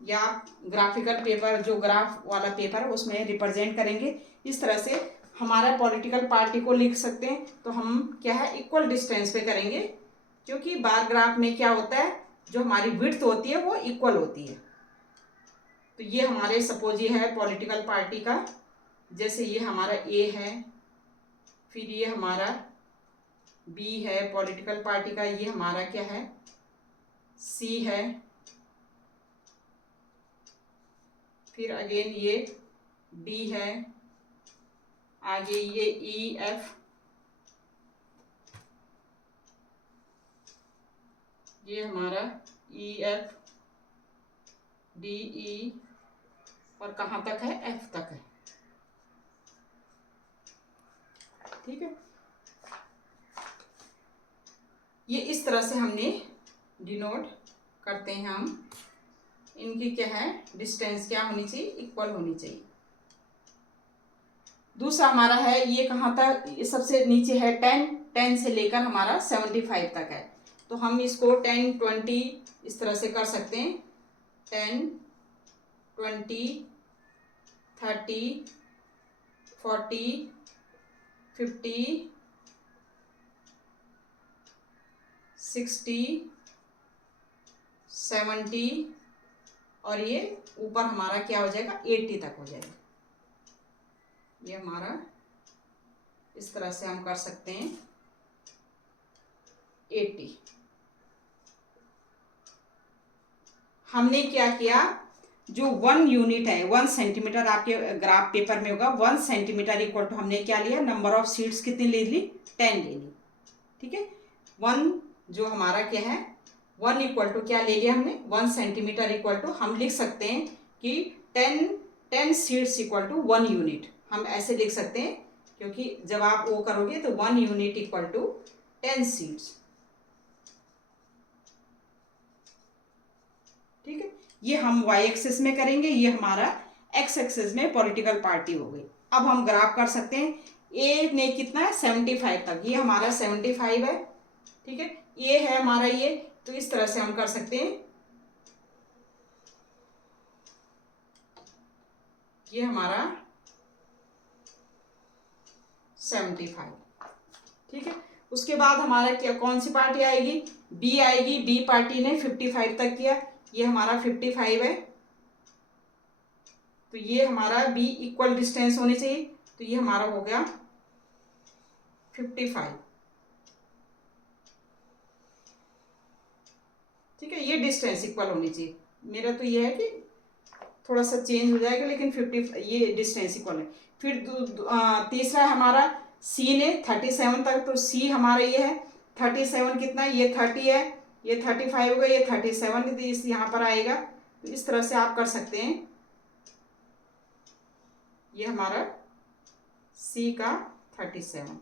या ग्राफिकल पेपर, जो ग्राफ वाला पेपर है उसमें रिप्रेजेंट करेंगे। इस तरह से हमारा पॉलिटिकल पार्टी को लिख सकते हैं। तो हम क्या है, इक्वल डिस्टेंस पे करेंगे, क्योंकि बार ग्राफ में क्या होता है, जो हमारी विड्थ होती है वो इक्वल होती है। तो ये हमारे सपोज ये है पॉलिटिकल पार्टी का, जैसे ये हमारा ए है, फिर ये हमारा बी है पॉलिटिकल पार्टी का, ये हमारा क्या है, सी है, फिर अगेन ये डी है, आगे ये ई एफ, ये हमारा ई एफ डी ई, और कहाँ तक है, एफ तक है, ठीक है। ये इस तरह से हमने डिनोट करते हैं हम। इनकी क्या है, डिस्टेंस क्या होनी चाहिए, इक्वल होनी चाहिए। दूसरा हमारा है, ये कहाँ तक, ये सबसे नीचे है 10 से लेकर हमारा 75 तक है। तो हम इसको 10, 20 इस तरह से कर सकते हैं, 10, 20, 30, 40, 50, 60, 70, और ये ऊपर हमारा क्या हो जाएगा, 80 तक हो जाएगा। ये हमारा इस तरह से हम कर सकते हैं। 80। हमने क्या किया, जो 1 यूनिट है 1 सेंटीमीटर, आपके ग्राफ पेपर में होगा 1 सेंटीमीटर इक्वल टू हमने क्या लिया, नंबर ऑफ सीट्स कितनी ले ली, 10 ले ली। ठीक है, 1 जो हमारा क्या है, 1 इक्वल टू क्या ले लिया हमने, 1 सेंटीमीटर इक्वल टू हम लिख सकते हैं कि 10 सीट्स इक्वल टू 1 यूनिट, हम ऐसे लिख सकते हैं, क्योंकि जब आप वो करोगे तो 1 यूनिट इक्वल टू 10 सीट्स। ठीक है, ये हम वाई एक्सिस में करेंगे, ये हमारा एक्स एक्सिस में पॉलिटिकल पार्टी हो गई। अब हम ग्राफ कर सकते हैं, ए ने कितना है 75 तक, ये हमारा 75 है। ठीक है, ये है हमारा ये, तो इस तरह से हम कर सकते हैं, ये हमारा 75। ठीक है, उसके बाद हमारा क्या, कौन सी पार्टी आएगी, बी आएगी। बी पार्टी ने 55 तक किया, ये हमारा 55 है, तो ये हमारा बी इक्वल डिस्टेंस होनी चाहिए, तो ये हमारा हो गया 55। ठीक है, ये डिस्टेंस इक्वल होनी चाहिए, मेरा तो ये है कि थोड़ा सा चेंज हो जाएगा, लेकिन 50 ये डिस्टेंस इक्वल है। फिर तीसरा हमारा सी ने 37 तक, तो सी हमारा ये है 37 कितना, ये 30 है, ये 35 होगा, ये 37 इस यहाँ पर आएगा। तो इस तरह से आप कर सकते हैं, ये हमारा सी का 37।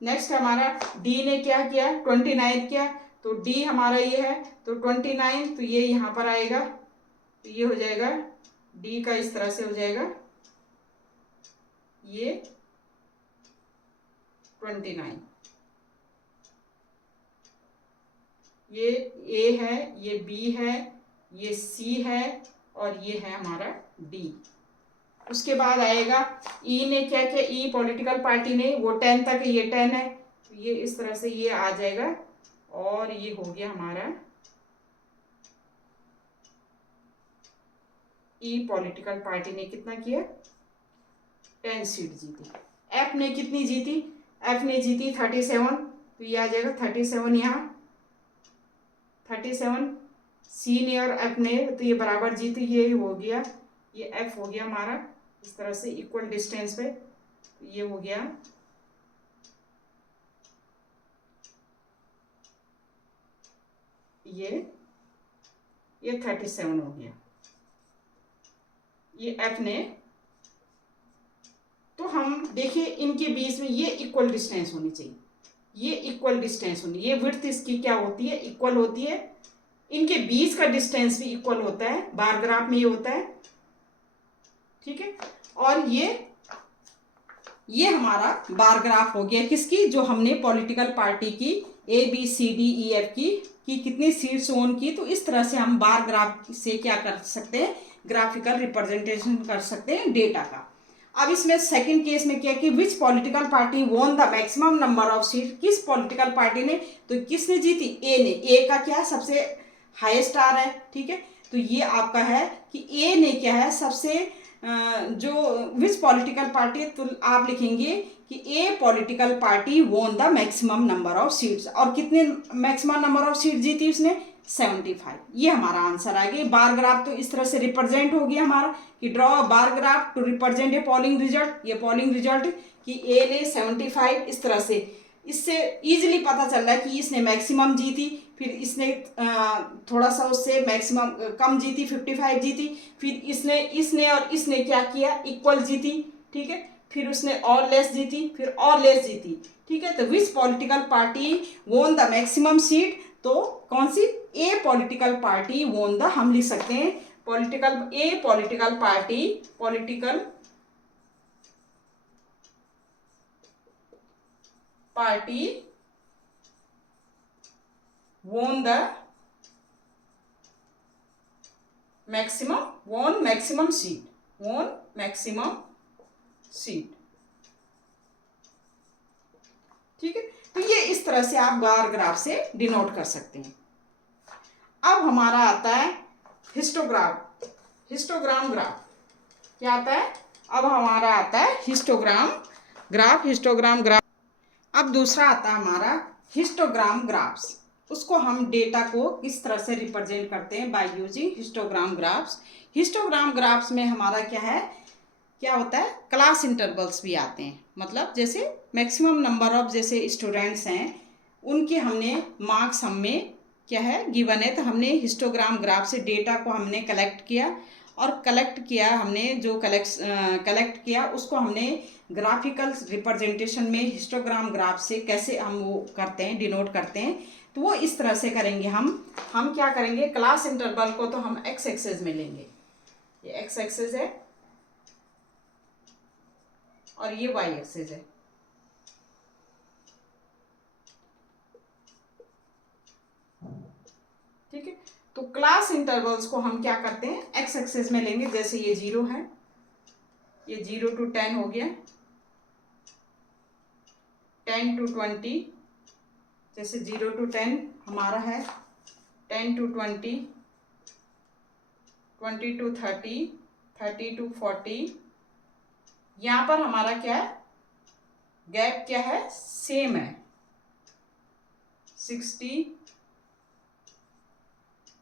नेक्स्ट हमारा डी ने क्या किया, 29 किया, तो डी हमारा ये है, तो 29, तो ये यहाँ पर आएगा, तो ये हो जाएगा डी का इस तरह से हो जाएगा, ये 29, ये ए है, ये बी है, ये सी है, और ये है हमारा डी। उसके बाद आएगा ई ने क्या किया, ई पॉलिटिकल पार्टी ने वो 10 तक, ये 10 है, तो ये इस तरह से ये आ जाएगा, और ये हो गया हमारा ई पॉलिटिकल पार्टी ने कितना किया, 10 सीट जीती। एफ ने कितनी जीती, एफ ने जीती 37, तो ये आ जाएगा 37 यहाँ 37। सी ने और एफ ने तो ये बराबर जीती, ये हो गया, ये एफ हो गया हमारा इस तरह से इक्वल डिस्टेंस पे, तो ये हो गया ये 37 हो गया, ये एफ ने। तो हम देखिए इनके बीच में ये इक्वल डिस्टेंस होनी चाहिए, ये इक्वल डिस्टेंस होनी, ये विड्थ इसकी क्या होती है, इक्वल होती है, इनके बीच का डिस्टेंस भी इक्वल होता है, बार ग्राफ में ये होता है। ठीक है, और ये हमारा बार ग्राफ हो गया किसकी, जो हमने पॉलिटिकल पार्टी की A B C D E F की कितनी सीट्स ओन की। तो इस तरह से हम बार ग्राफ से क्या कर सकते हैं, ग्राफिकल रिप्रेजेंटेशन कर सकते हैं डेटा का। अब इसमें सेकंड केस में क्या कि विच political party won the maximum number of seat, किस पॉलिटिकल पार्टी ने, तो किसने जीती, ए ने, ए का क्या सबसे हाईएस्ट स्टार है। ठीक है, तो ये आपका है कि ए ने क्या है सबसे जो विच पॉलिटिकल पार्टी, तो आप लिखेंगे कि a political party won the maximum number of seats, और कितने मैक्सिमम नंबर ऑफ सीट जीती उसने, 75। ये हमारा आंसर आ गया। बार ग्राफ तो इस तरह से रिप्रेजेंट हो गया हमारा कि draw a bar graph to represent a polling result, ये पोलिंग रिजल्ट कि ए ने 75, इस तरह से इससे इजीली पता चल रहा है कि इसने मैक्सिमम जीती, फिर इसने थोड़ा सा उससे मैक्सिमम कम जीती 55 जीती, फिर इसने और इसने क्या किया, इक्वल जीती। ठीक है, फिर उसने और लेस जीती, फिर और लेस जीती। ठीक है, तो विच political party won the maximum seat, तो कौन सी, ए पॉलिटिकल पार्टी वोन द, हम लिख सकते हैं political party won the maximum seat। ठीक है, तो ये इस तरह से आप बार ग्राफ से डिनोट कर सकते हैं। अब हमारा आता है हिस्टोग्राम ग्राफ। क्या आता है, अब हमारा आता है हिस्टोग्राम ग्राफ। अब दूसरा आता है हमारा हिस्टोग्राम ग्राफ्स, उसको हम डेटा को किस तरह से रिप्रेजेंट करते हैं by using histogram graphs. Histogram graphs में हमारा क्या है, क्या होता है, क्लास इंटरवल्स भी आते हैं। मतलब जैसे मैक्सिमम नंबर ऑफ जैसे स्टूडेंट्स हैं उनके हमने मार्क्स हमें क्या है गिवन है, तो हमने हिस्टोग्राम ग्राफ से डेटा को हमने कलेक्ट किया, और कलेक्ट किया हमने जो कलेक्ट किया उसको हमने ग्राफिकल रिप्रेजेंटेशन में हिस्टोग्राम ग्राफ से कैसे हम वो करते हैं, डिनोट करते हैं। तो वो इस तरह से करेंगे हम क्या करेंगे, क्लास इंटरवल को तो हम एक्स एक्सेस में लेंगे, ये एक्स एक्सेस है और ये वाई एक्सेस है। ठीक है, तो क्लास इंटरवल्स को हम क्या करते हैं, एक्स एक्सेस में लेंगे। जैसे ये 0 है, ये 0 to 10 हो गया, 10 to 20, जैसे 0 to 10 हमारा है, 10 to 20, 20 to 30, 30 to 40। यहाँ पर हमारा क्या है, गैप क्या है, सेम है, 60,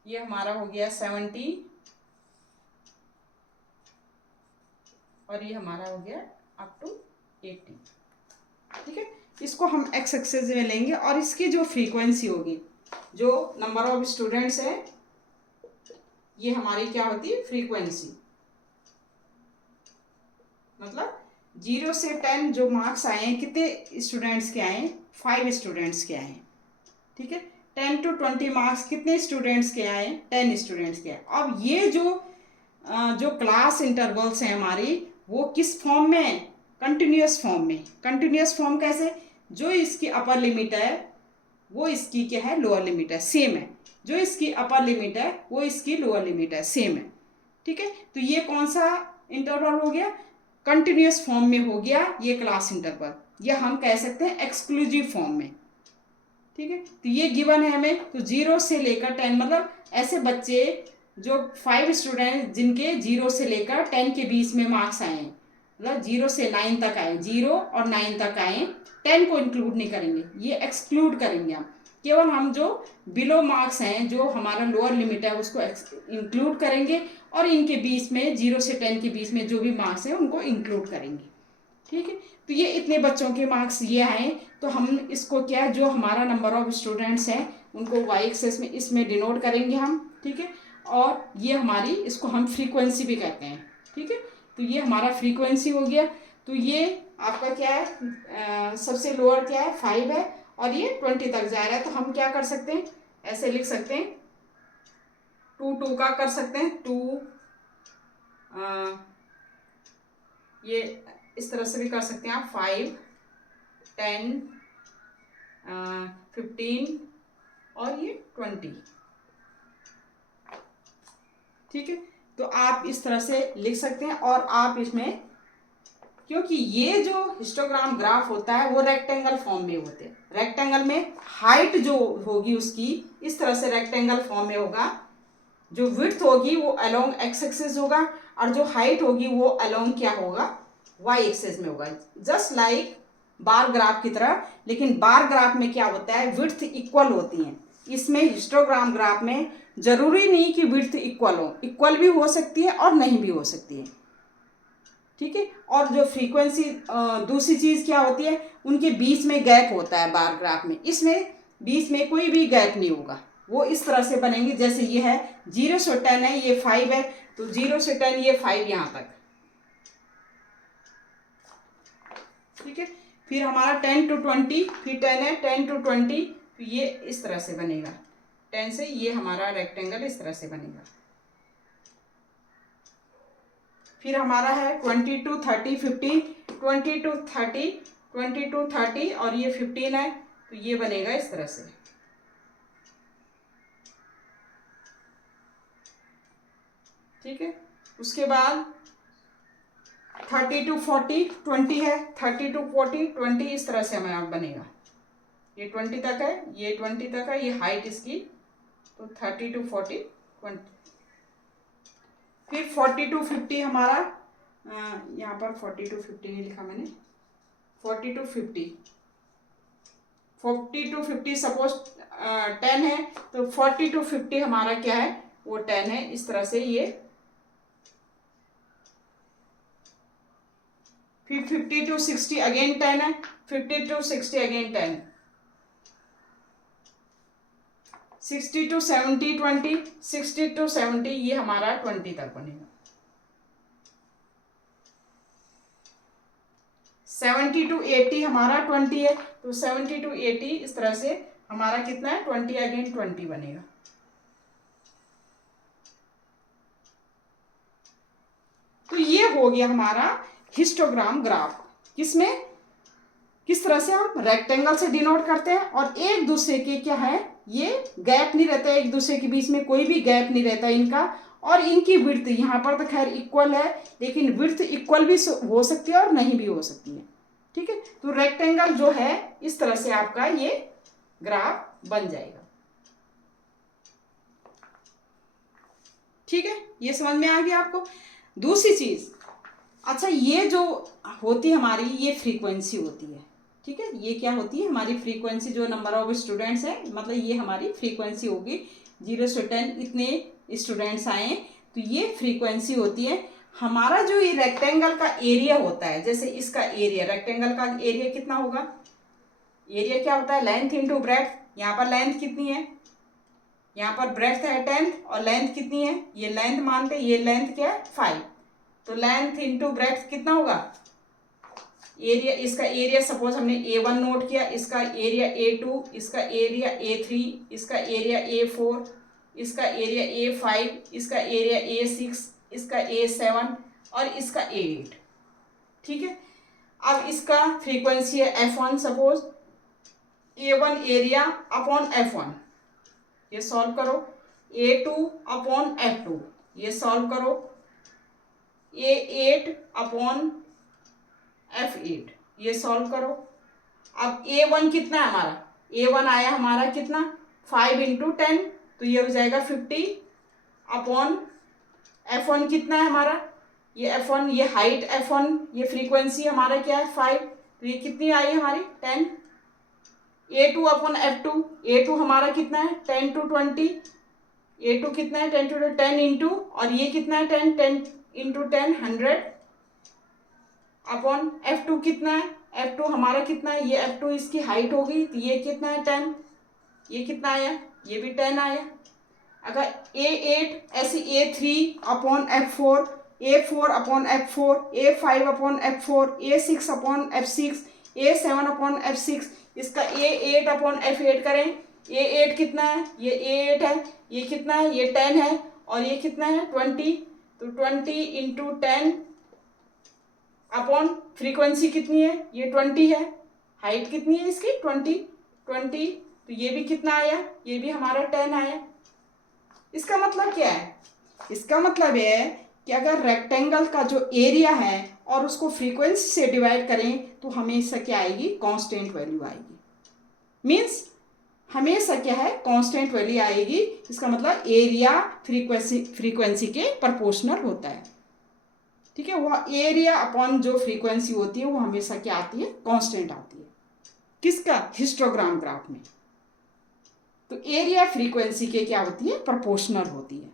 ये हमारा हो गया 70, और ये हमारा हो गया अप टू 80। ठीक है, इसको हम एक्स एक्सेस में लेंगे, और इसकी जो फ्रीक्वेंसी होगी, जो नंबर ऑफ स्टूडेंट्स है, ये हमारी क्या होती है, फ्रीक्वेंसी। मतलब 0 से 10 जो मार्क्स आए हैं, कितने स्टूडेंट्स के आए हैं, 5 स्टूडेंट्स के आए हैं। ठीक है, 10 to 20 मार्क्स कितने स्टूडेंट्स के आए हैं, 10 स्टूडेंट्स के आए। अब ये जो क्लास इंटरवल्स हैं हमारी, वो किस फॉर्म में है, कंटिन्यूअस फॉर्म में। कंटिन्यूअस फॉर्म कैसे, जो इसकी अपर लिमिट है वो इसकी क्या है, लोअर लिमिट है, सेम है। जो इसकी अपर लिमिट है वो इसकी लोअर लिमिट है, सेम है। ठीक है, तो ये कौन सा इंटरवल हो गया, कंटिन्यूअस फॉर्म में हो गया ये क्लास इंटरवल, या हम कह सकते हैं एक्सक्लूसिव फॉर्म में। ठीक है, तो ये गिवन है हमें, तो 0 से लेकर 10, मतलब ऐसे बच्चे जो 5 स्टूडेंट जिनके 0 से लेकर 10 के बीच में मार्क्स आए हैं, मतलब 0 से 9 तक आए, 0 और 9 तक आए, 10 को इंक्लूड नहीं करेंगे, ये एक्सक्लूड करेंगे हम। केवल हम जो बिलो मार्क्स हैं, जो हमारा लोअर लिमिट है, उसको इंक्लूड करेंगे, और इनके बीच में 0 से 10 के बीच में जो भी मार्क्स हैं उनको इंक्लूड करेंगे। ठीक है, तो ये इतने बच्चों के मार्क्स ये आए, तो हम इसको क्या, जो हमारा नंबर ऑफ स्टूडेंट्स हैं उनको वाई एक्सेस में इसमें डिनोट करेंगे हम। ठीक है, और ये हमारी, इसको हम फ्रीक्वेंसी भी कहते हैं। ठीक है, तो ये हमारा फ्रीक्वेंसी हो गया। तो ये आपका क्या है, सबसे लोअर क्या है, 5 है, और ये 20 तक जा रहा है। तो हम क्या कर सकते हैं, ऐसे लिख सकते हैं, 2 का कर सकते हैं, 2, ये इस तरह से भी कर सकते हैं आप, 5, 10, 15 और ये 20। ठीक है, तो आप इस तरह से लिख सकते हैं। और आप इसमें, क्योंकि ये जो हिस्टोग्राम ग्राफ होता है वो रेक्टेंगल फॉर्म में होते हैं, रेक्टेंगल में हाइट जो होगी उसकी इस तरह से रेक्टेंगल फॉर्म में होगा, जो विड्थ होगी वो अलोंग एक्स एक्सिस होगा, और जो हाइट होगी वो अलोंग क्या होगा, वाई एक्सिस में होगा, जस्ट लाइक बार ग्राफ की तरह। लेकिन बार ग्राफ में क्या होता है, विड्थ इक्वल होती है। इसमें हिस्टोग्राम ग्राफ में जरूरी नहीं कि विड्थ इक्वल हो, इक्वल भी हो सकती है और नहीं भी हो सकती है। ठीक है, और जो फ्रीक्वेंसी, दूसरी चीज़ क्या होती है, उनके बीच में गैप होता है बार ग्राफ में, इसमें बीच में कोई भी गैप नहीं होगा। वो इस तरह से बनेंगे, जैसे ये है 0 से 10 है, ये 5 है, तो 0 से 10 ये 5 यहाँ तक। ठीक है, फिर हमारा 10 to 20, फिर 10 है, 10 to 20, तो ये इस तरह से बनेगा, 10 से ये हमारा रेक्टेंगल इस तरह से बनेगा। फिर हमारा है 20 to 30, 15, 20 to 30, 20 to 30, और ये 15 है, तो ये बनेगा इस तरह से। ठीक है, उसके बाद 30 to 40, 20 है, 30 to 40, 20 इस तरह से हमारा बनेगा। ये 20 तक है, ये 20 तक है, ये हाइट इसकी, तो 30 to 40, 20। फिर 40 to 50 हमारा, यहाँ पर 40 to 50 नहीं लिखा मैंने, 40 to 50, 40 to 50 सपोज 10 है, तो 40 to 50 हमारा क्या है, वो 10 है। इस तरह से ये 50 to 60 अगेन 10 है, 50 to 60 अगेन 10, 60 to 70 20, 60 to 70 ये हमारा 20 तक बनेगा। 70 to 80 हमारा 20 है, तो 70 to 80 इस तरह से हमारा कितना है, 20 अगेन 20 बनेगा। तो ये हो गया हमारा हिस्टोग्राम ग्राफ। किसमें, किस तरह से हम रेक्टेंगल से डिनोट करते हैं, और एक दूसरे के क्या है, ये गैप नहीं रहता है, एक दूसरे के बीच में कोई भी गैप नहीं रहता इनका, और इनकी विड्थ यहाँ पर तो खैर इक्वल है, लेकिन विड्थ इक्वल भी हो सकती है और नहीं भी हो सकती है। ठीक है, तो रेक्टेंगल जो है इस तरह से आपका ये ग्राफ बन जाएगा। ठीक है, ये समझ में आ गया आपको। दूसरी चीज, अच्छा ये जो होती है हमारी, ये फ्रीक्वेंसी होती है। ठीक है, ये क्या होती है, हमारी फ्रीक्वेंसी, जो नंबर ऑफ स्टूडेंट्स है, मतलब ये हमारी फ्रीक्वेंसी होगी। 0 से 10 इतने स्टूडेंट्स आए, तो ये फ्रीक्वेंसी होती है। हमारा जो ये रेक्टेंगल का एरिया होता है, जैसे इसका एरिया, रेक्टेंगल का एरिया कितना होगा, एरिया क्या होता है, लेंथ इंटू ब्रेड्थ। यहाँ पर लेंथ कितनी है, यहाँ पर ब्रेड्थ है 10 और लेंथ कितनी है, ये लेंथ मानते हैं, ये लेंथ क्या है 5, तो लेंथ इंटू ब्रेड्थ कितना होगा एरिया। इसका एरिया सपोज हमने A1 नोट किया, इसका एरिया A2, इसका एरिया A3, इसका एरिया A4, इसका एरिया A5, इसका एरिया A6, इसका A7 और इसका A8। ठीक है, अब इसका फ्रीक्वेंसी है F1 suppose, A1 area upon F1, ये सॉल्व करो। A2 अपॉन F2, ये सॉल्व करो। A8 अपॉन F8, ये सॉल्व करो। अब A1 कितना है हमारा, A1 आया हमारा कितना 5 इंटू 10, तो ये हो जाएगा 50 अपॉन F1 कितना है हमारा, ये F1, ये हाइट F1, ये फ्रीक्वेंसी हमारा क्या है 5, तो ये कितनी आई है हमारी 10। A2 अपॉन F2, A2 हमारा कितना है 10 to 20, A2 कितना है 10 to 10 इंटू, और ये कितना है 10 इंटू 10 100 अपॉन F2 कितना है, F2 हमारा कितना है, ये F2 इसकी हाइट होगी, तो ये कितना है 10, ये कितना आया, ये भी 10 आया। अगर A8 ऐसे A3 upon F4, A4 upon F4, A5 upon F4, A6 upon F6, A7 upon F6, इसका A8 अपॉन F8 करें, A8 कितना है, ये A8 है, ये कितना है, ये 10 है, और ये कितना है 20, तो 20 इंटू 10 अपॉन फ्रीक्वेंसी कितनी है, ये 20 है, हाइट कितनी है इसकी 20, तो ये भी कितना आया, ये भी हमारा 10 आया। इसका मतलब क्या है, इसका मतलब है कि अगर रेक्टेंगल का जो एरिया है और उसको फ्रीक्वेंसी से डिवाइड करें, तो हमेशा क्या आएगी, कांस्टेंट वैल्यू आएगी। मीन्स हमेशा क्या है, कांस्टेंट वैल्यू आएगी। इसका मतलब एरिया फ्रीक्वेंसी के प्रोपोर्शनल होता है। ठीक है, वह एरिया अपॉन जो फ्रीक्वेंसी होती है वो हमेशा क्या आती है, कांस्टेंट आती है। किसका, हिस्टोग्राम ग्राफ में। तो एरिया फ्रीक्वेंसी के क्या होती है, प्रोपोर्शनल होती है।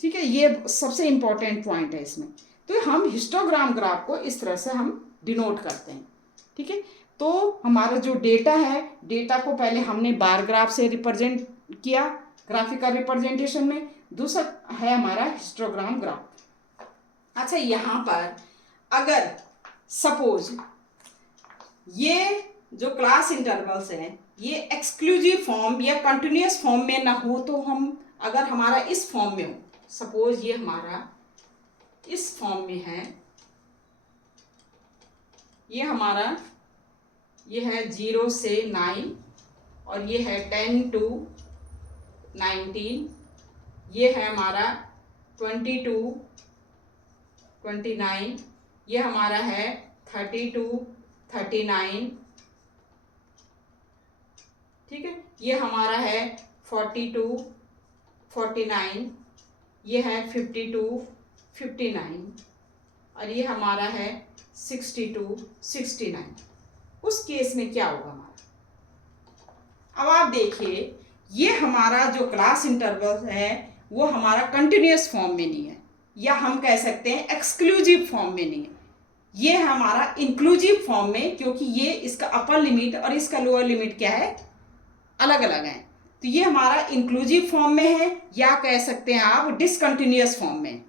ठीक है, ये सबसे इंपॉर्टेंट पॉइंट है इसमें। तो हम हिस्टोग्राम ग्राफ को इस तरह से हम डिनोट करते हैं। ठीक है, तो हमारा जो डेटा है, डेटा को पहले हमने बार ग्राफ से रिप्रेजेंट किया ग्राफिकल रिप्रेजेंटेशन में, दूसरा है हमारा हिस्टोग्राम ग्राफ। अच्छा, यहाँ पर अगर सपोज ये जो क्लास इंटरवल्स हैं ये एक्सक्लूसिव फॉर्म या कंटिन्यूस फॉर्म में ना हो, तो हम अगर हमारा इस फॉर्म में हो, सपोज ये हमारा इस फॉर्म में है, ये हमारा ये है 0 से 9 और ये है 10 to 19, ये है हमारा 20 to 29, ये हमारा है 30 to 39। ठीक है, ये हमारा है 40 to 49, ये है 50 to 59 और ये हमारा है 60 to 69। उस केस में क्या होगा हमारा, अब आप देखिए, ये हमारा जो क्लास इंटरवल है वो हमारा कंटिन्यूस फॉर्म में नहीं है, या हम कह सकते हैं एक्सक्लूसिव फॉर्म में नहीं है, ये हमारा इंक्लूसिव फॉर्म में, क्योंकि ये इसका अपर लिमिट और इसका लोअर लिमिट क्या है, अलग अलग है। तो ये हमारा इंक्लूसिव फॉर्म में है, या कह सकते हैं आप डिसकंटिन्यूअस फॉर्म में।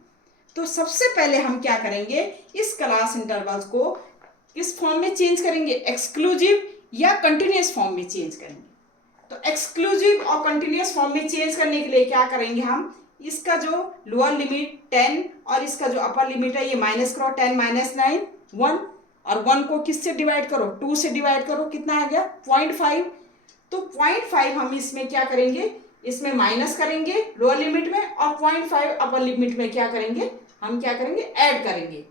तो सबसे पहले हम क्या करेंगे, इस क्लास इंटरवल्स को किस फॉर्म में चेंज करेंगे, एक्सक्लूसिव या कंटिन्यूअस फॉर्म में चेंज करेंगे। तो एक्सक्लूसिव और कंटिन्यूअस फॉर्म में चेंज करने के लिए क्या करेंगे हम, इसका जो लोअर लिमिट 10 और इसका जो अपर लिमिट है ये माइनस करो, 10 माइनस 9 1, और 1 को किससे डिवाइड करो, 2 से डिवाइड करो, कितना आ गया 0.5। तो 0.5 हम इसमें क्या करेंगे, इसमें माइनस करेंगे लोअर लिमिट में, और 0.5 अपर लिमिट में क्या करेंगे, हम क्या करेंगे, ऐड करेंगे।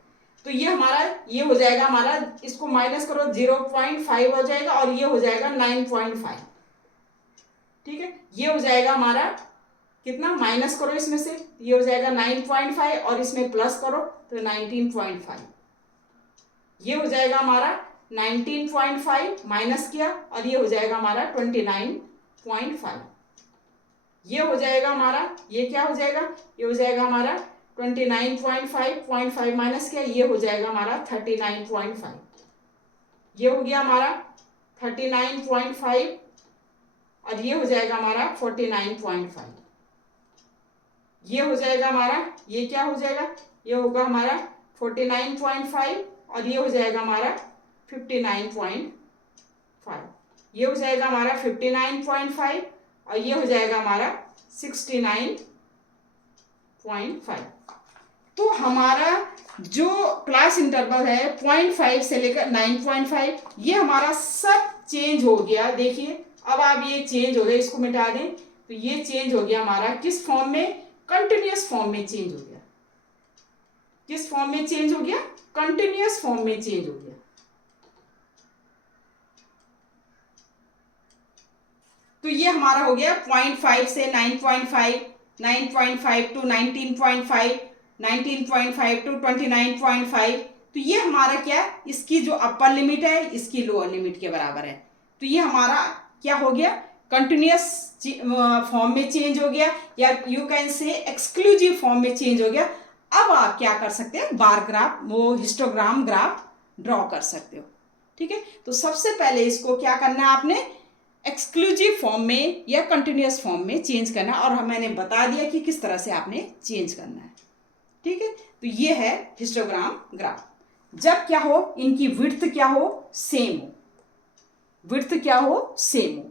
तो ये हमारा ये हो जाएगा हमारा, इसको माइनस करो 0.5 हो जाएगा, और ये हो जाएगा 9.5। ठीक है, ये हो जाएगा हमारा कितना, माइनस करो इसमें से, ये हो जाएगा 9.5 और इसमें प्लस करो तो 19.5। ये हो जाएगा हमारा 19.5 माइनस किया, और ये हो जाएगा हमारा 29.5। ये हो जाएगा हमारा, ये क्या हो जाएगा, ये हो जाएगा हमारा 29.5 माइनस किया, ये हो जाएगा हमारा 39.5। ये हो गया हमारा 39.5, और ये हो जाएगा हमारा 49.5। ये हो जाएगा हमारा, ये क्या हो जाएगा, ये होगा हमारा 49.5, और ये हो जाएगा हमारा 59.5। ये हो जाएगा हमारा 59.5, और ये हो जाएगा हमारा 69.5। तो हमारा जो क्लास इंटरवल है 0.5 से लेकर 9.5, ये हमारा सब चेंज हो गया। देखिए अब आप ये चेंज हो गया, इसको मिटा दें तो ये चेंज हो गया हमारा किस फॉर्म में, कंटिन्यूअस फॉर्म में चेंज हो गया। किस फॉर्म में चेंज हो गया, कंटिन्यूअस फॉर्म में चेंज हो गया। तो ये हमारा हो गया 0.5 से 9.5, 9.5 टू 19.5, 19.5 टू 29.5। तो ये हमारा क्या, इसकी जो अपर लिमिट है इसकी लोअर लिमिट के बराबर है। तो ये हमारा क्या हो गया, कंटिन्यूअस फॉर्म में चेंज हो गया, या you can say exclusive form में चेंज हो गया। अब आप क्या कर सकते हैं, बार ग्राफ, वो हिस्टोग्राम ग्राफ ड्रॉ कर सकते हो। ठीक है, तो सबसे पहले इसको क्या करना है आपने, एक्सक्लूसिव फॉर्म में या कंटिन्यूअस फॉर्म में चेंज करना, और मैंने बता दिया कि किस तरह से आपने चेंज करना है। ठीक है, तो ये है हिस्टोग्राम ग्राफ। जब क्या हो, इनकी विड्थ क्या हो, सेम हो, विड्थ क्या हो, सेम हो।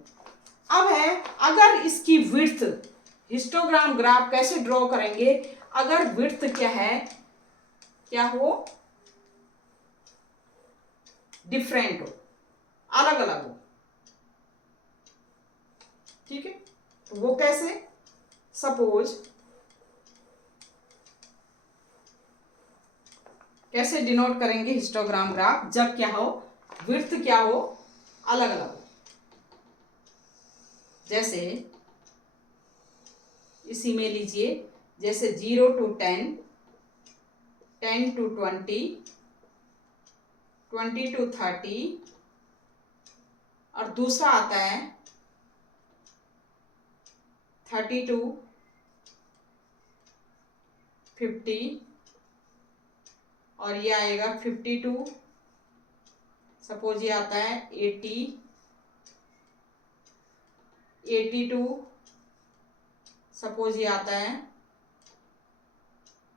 अब है, अगर इसकी विड्थ, हिस्टोग्राम ग्राफ कैसे ड्रॉ करेंगे, अगर विड्थ क्या है, क्या हो, डिफरेंट हो, अलग अलग हो। ठीक है, तो वो कैसे, सपोज कैसे डिनोट करेंगे हिस्टोग्राम ग्राफ, जब क्या हो, विड्थ क्या हो, अलग अलग हो। जैसे इसी में लीजिए, जैसे 0 to 10, 10 to 20, 20 to 30, और दूसरा आता है 30 to 50, और ये आएगा 50 to, सपोज ये आता है 80, 80 to, सपोज ये आता है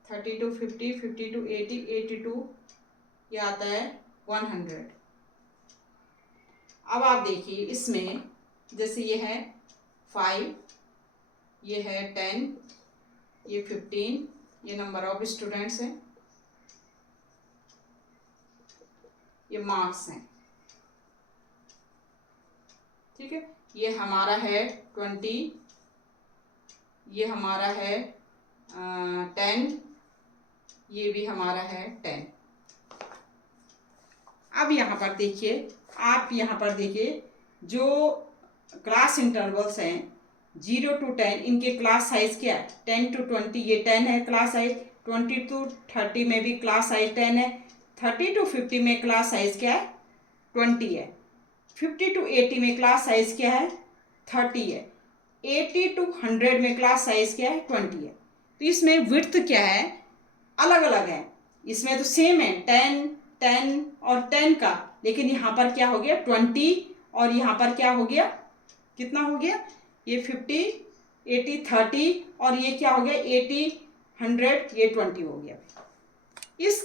30 to 50, 50 to 80, 80 to ये आता है 100। अब आप देखिए इसमें, जैसे ये है 5, ये है 10, ये 15, ये नंबर ऑफ स्टूडेंट्स हैं, ये मार्क्स हैं। ठीक है, ये हमारा है 20, ये हमारा है 10, ये भी हमारा है 10। अब यहाँ पर देखिए, आप यहाँ पर देखिए, जो क्लास इंटरवल्स हैं 0 to 10, इनके क्लास साइज क्या है, 10 to 20 ये 10 है क्लास साइज, 20 to 30 में भी क्लास साइज 10 है, 30 to 50 में क्लास साइज क्या है, 20 है, 50 to 80 में क्लास साइज क्या है, 30 है। 80 to 100 में क्लास साइज क्या है? 20 है। तो इसमें विड्थ क्या है? अलग अलग है। इसमें तो सेम है 10, 10 और 10 का, लेकिन यहाँ पर क्या हो गया 20, और यहाँ पर क्या हो गया, कितना हो गया, ये 50, 80, 30, और ये क्या हो गया 80, 100, ये 20 हो गया। इस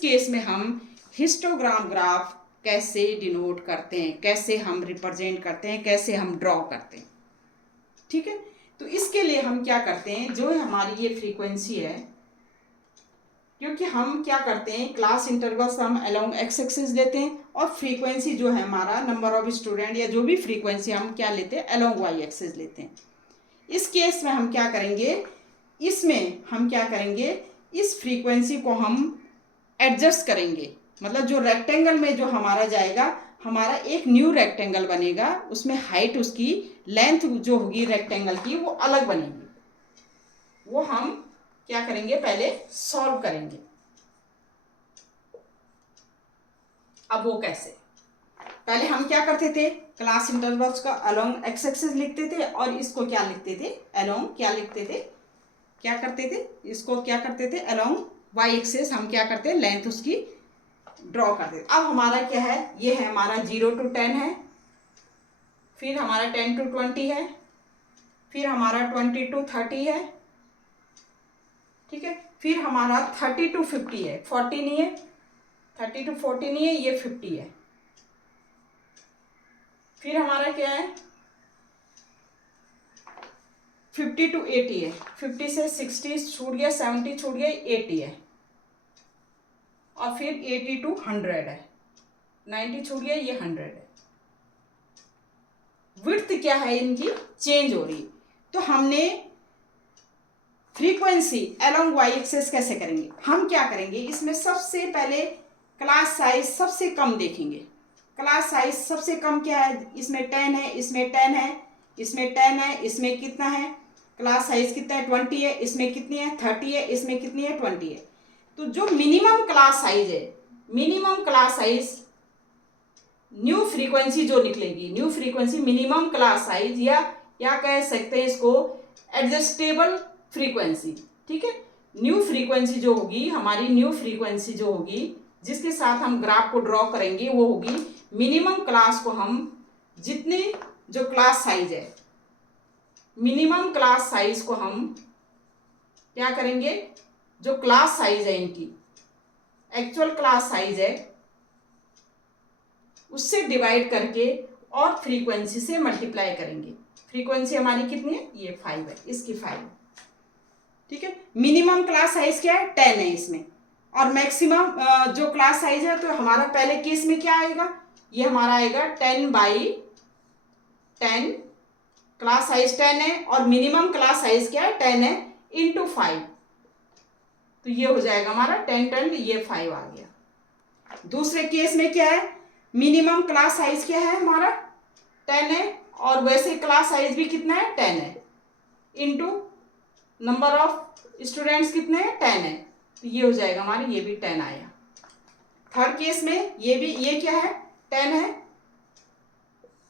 केस में हम हिस्टोग्राम ग्राफ कैसे डिनोट करते हैं, कैसे हम रिप्रेजेंट करते हैं, कैसे हम ड्रॉ करते हैं, ठीक है। तो इसके लिए हम क्या करते हैं, जो हमारी ये फ्रीक्वेंसी है, क्योंकि हम क्या करते हैं क्लास इंटरवल्स हम अलोंग एक्स एक्सिस लेते हैं, और फ्रीक्वेंसी जो है हमारा नंबर ऑफ स्टूडेंट या जो भी फ्रीक्वेंसी हम क्या लेते हैं अलोंग वाई एक्सिस लेते हैं। इस केस में हम क्या करेंगे, इसमें हम क्या करेंगे, इस फ्रीक्वेंसी को हम एडजस्ट करेंगे, मतलब जो रेक्टेंगल में जो हमारा जाएगा, हमारा एक न्यू रेक्टेंगल बनेगा, उसमें हाइट उसकी लेंथ जो होगी रेक्टेंगल की वो अलग बनेगी। वो हम क्या करेंगे, पहले सॉल्व करेंगे। अब वो कैसे, पहले हम क्या करते थे, क्लास इंटरवल्स का अलोंग एक्स एक्सिस लिखते थे, और इसको क्या लिखते थे, अलोंग क्या लिखते थे, क्या करते थे, इसको क्या करते थे अलोंग वाई एक्सिस, हम क्या करते हैं लेंथ उसकी ड्रॉ करते थे। अब हमारा क्या है, ये है हमारा 0 to 10 है, फिर हमारा 10 to 20 है, फिर हमारा 20 to 30 है, ठीक है, फिर हमारा 30 to 50 है, 40 नहीं है, 30 to 40 नहीं है, ये 50 है। फिर हमारा क्या है 50 to 80 है, 50 से 60 छूट गया, 70 छूट गया, 80 है, और फिर 80 to 100 है, 90 छूट गया, ये 100 है। विड्थ क्या है इनकी चेंज हो रही। तो हमने फ्रीक्वेंसी अलोंग वाई एक्सिस कैसे करेंगे, हम क्या करेंगे, इसमें सबसे पहले क्लास साइज सबसे कम देखेंगे। क्लास साइज सबसे कम क्या है, इसमें 10 है, इसमें 10 है, इसमें 10 है, इसमें कितना है, क्लास साइज कितना है 20 है, इसमें कितनी है 30 है, इसमें कितनी है 20 है। तो जो मिनिमम क्लास साइज है, minimum class size new frequency जो निकलेगी, new frequency minimum class size, या कह सकते हैं इसको एडजस्टेबल फ्रीक्वेंसी, ठीक है। न्यू फ्रीक्वेंसी जो होगी हमारी, न्यू फ्रीक्वेंसी जो होगी जिसके साथ हम ग्राफ को ड्रॉ करेंगे, वो होगी मिनिमम क्लास को हम जितने जो क्लास साइज है, मिनिमम क्लास साइज को हम क्या करेंगे, जो क्लास साइज है इनकी एक्चुअल क्लास साइज है उससे डिवाइड करके और फ्रीक्वेंसी से मल्टीप्लाई करेंगे। फ्रीक्वेंसी हमारी कितनी है, ये 5 है, इसकी 5, ठीक है। मिनिमम क्लास साइज क्या है 10 है इसमें, और मैक्सिमम जो क्लास साइज है, तो हमारा पहले केस में क्या आएगा, ये हमारा आएगा 10/10, क्लास साइज 10 है और मिनिमम क्लास साइज क्या है 10 है, इंटू 5, तो ये हो जाएगा हमारा 10, 10, ये 5 आ गया। दूसरे केस में क्या है, मिनिमम क्लास साइज क्या है हमारा 10 है, और वैसे क्लास साइज भी कितना है 10 है, इंटू नंबर ऑफ स्टूडेंट्स कितने हैं 10 है, तो ये हो जाएगा हमारे, ये भी 10 आया। थर्ड केस में ये क्या है 10 है,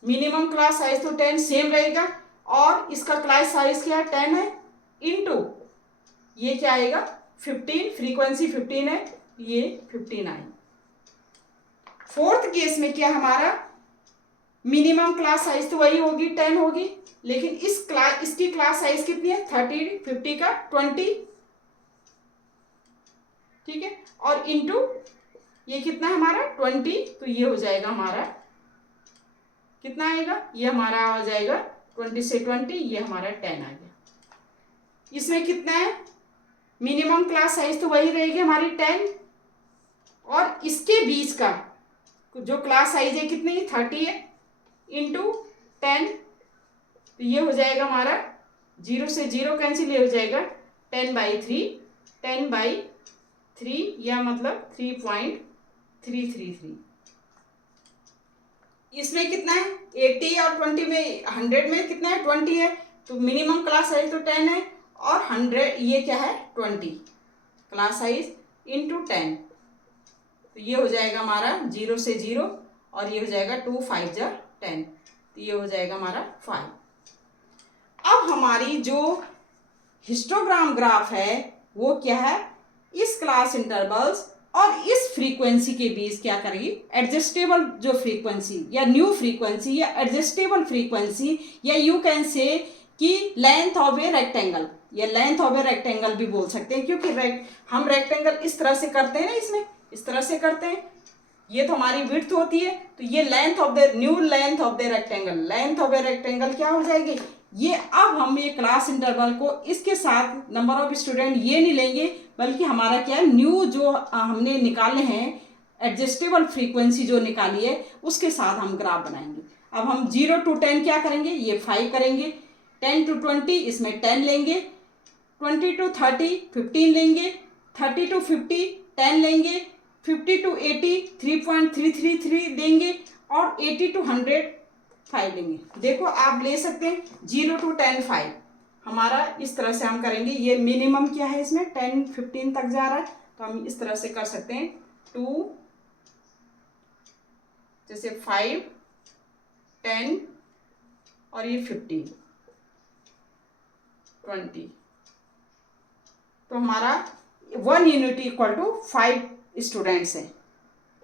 मिनिमम क्लास साइज तो 10 सेम रहेगा, और इसका क्लास साइज क्या है 10 है, इंटू ये क्या आएगा 15, फ्रीक्वेंसी 15 है, ये 15 आई। फोर्थ केस में क्या हमारा, मिनिमम क्लास साइज तो वही होगी 10 होगी, लेकिन इसकी क्लास साइज कितनी है 30, 50 का 20, ठीक है, और इंटू ये कितना है हमारा 20, तो ये हो जाएगा हमारा कितना आएगा, ये हमारा आ जाएगा 20 से 20, ये हमारा 10 आ गया। इसमें कितना है, मिनिमम क्लास साइज तो वही रहेगी हमारी 10, और इसके बीच का जो क्लास साइज है कितनी 30 है, इंटू 10, तो ये हो जाएगा हमारा 0 से 0 कैंसिल, ये हो जाएगा 10/3, 10/3 या मतलब 3.333। इसमें कितना है 80 और 20 में 100 में कितना है 20 है, तो मिनिमम क्लास साइज तो 10 है, और 100 ये क्या है 20 क्लास साइज इंटू 10, तो ये हो जाएगा हमारा 0 से 0, और ये हो जाएगा 2 5 जा 10, तो ये हो जाएगा हमारा 5। अब हमारी जो हिस्टोग्राम ग्राफ है वो क्या है, इस क्लास इंटरवल्स और इस फ्रीक्वेंसी के बीच क्या करेगी, एडजस्टेबल जो फ्रीक्वेंसी या न्यू फ्रीक्वेंसी या एडजस्टेबल फ्रीक्वेंसी, या यू कैन से कि लेंथ ऑफ ए रेक्टेंगल, या लेंथ ऑफ ए रेक्टेंगल भी बोल सकते हैं, क्योंकि हम रेक्टेंगल इस तरह से करते हैं ना, इसमें इस तरह से करते हैं, ये तो हमारी विड्थ होती है, तो ये length of the new length of the rectangle, length of a rectangle क्या हो जाएगी ये। अब हम ये क्लास इंटरवल को इसके साथ नंबर ऑफ स्टूडेंट ये नहीं लेंगे, बल्कि हमारा क्या है, न्यू जो हमने निकाले हैं एडजस्टेबल फ्रीक्वेंसी जो निकाली है उसके साथ हम ग्राफ बनाएंगे। अब हम 0 to 10 क्या करेंगे, ये 5 करेंगे, 10 to 20 इसमें 10 लेंगे, 20 to 30 15 लेंगे, 30 to 50 10 लेंगे, 50 to 80 3.333 देंगे, और 80 to 100 5 लेंगे। देखो आप ले सकते हैं 0 to 10 5, हमारा इस तरह से हम करेंगे। ये मिनिमम क्या है, इसमें 10 15 तक जा रहा है, तो हम इस तरह से कर सकते हैं 2 जैसे 5 10 और ये 15 20, तो हमारा 1 यूनिट इक्वल टू 5 स्टूडेंट्स है।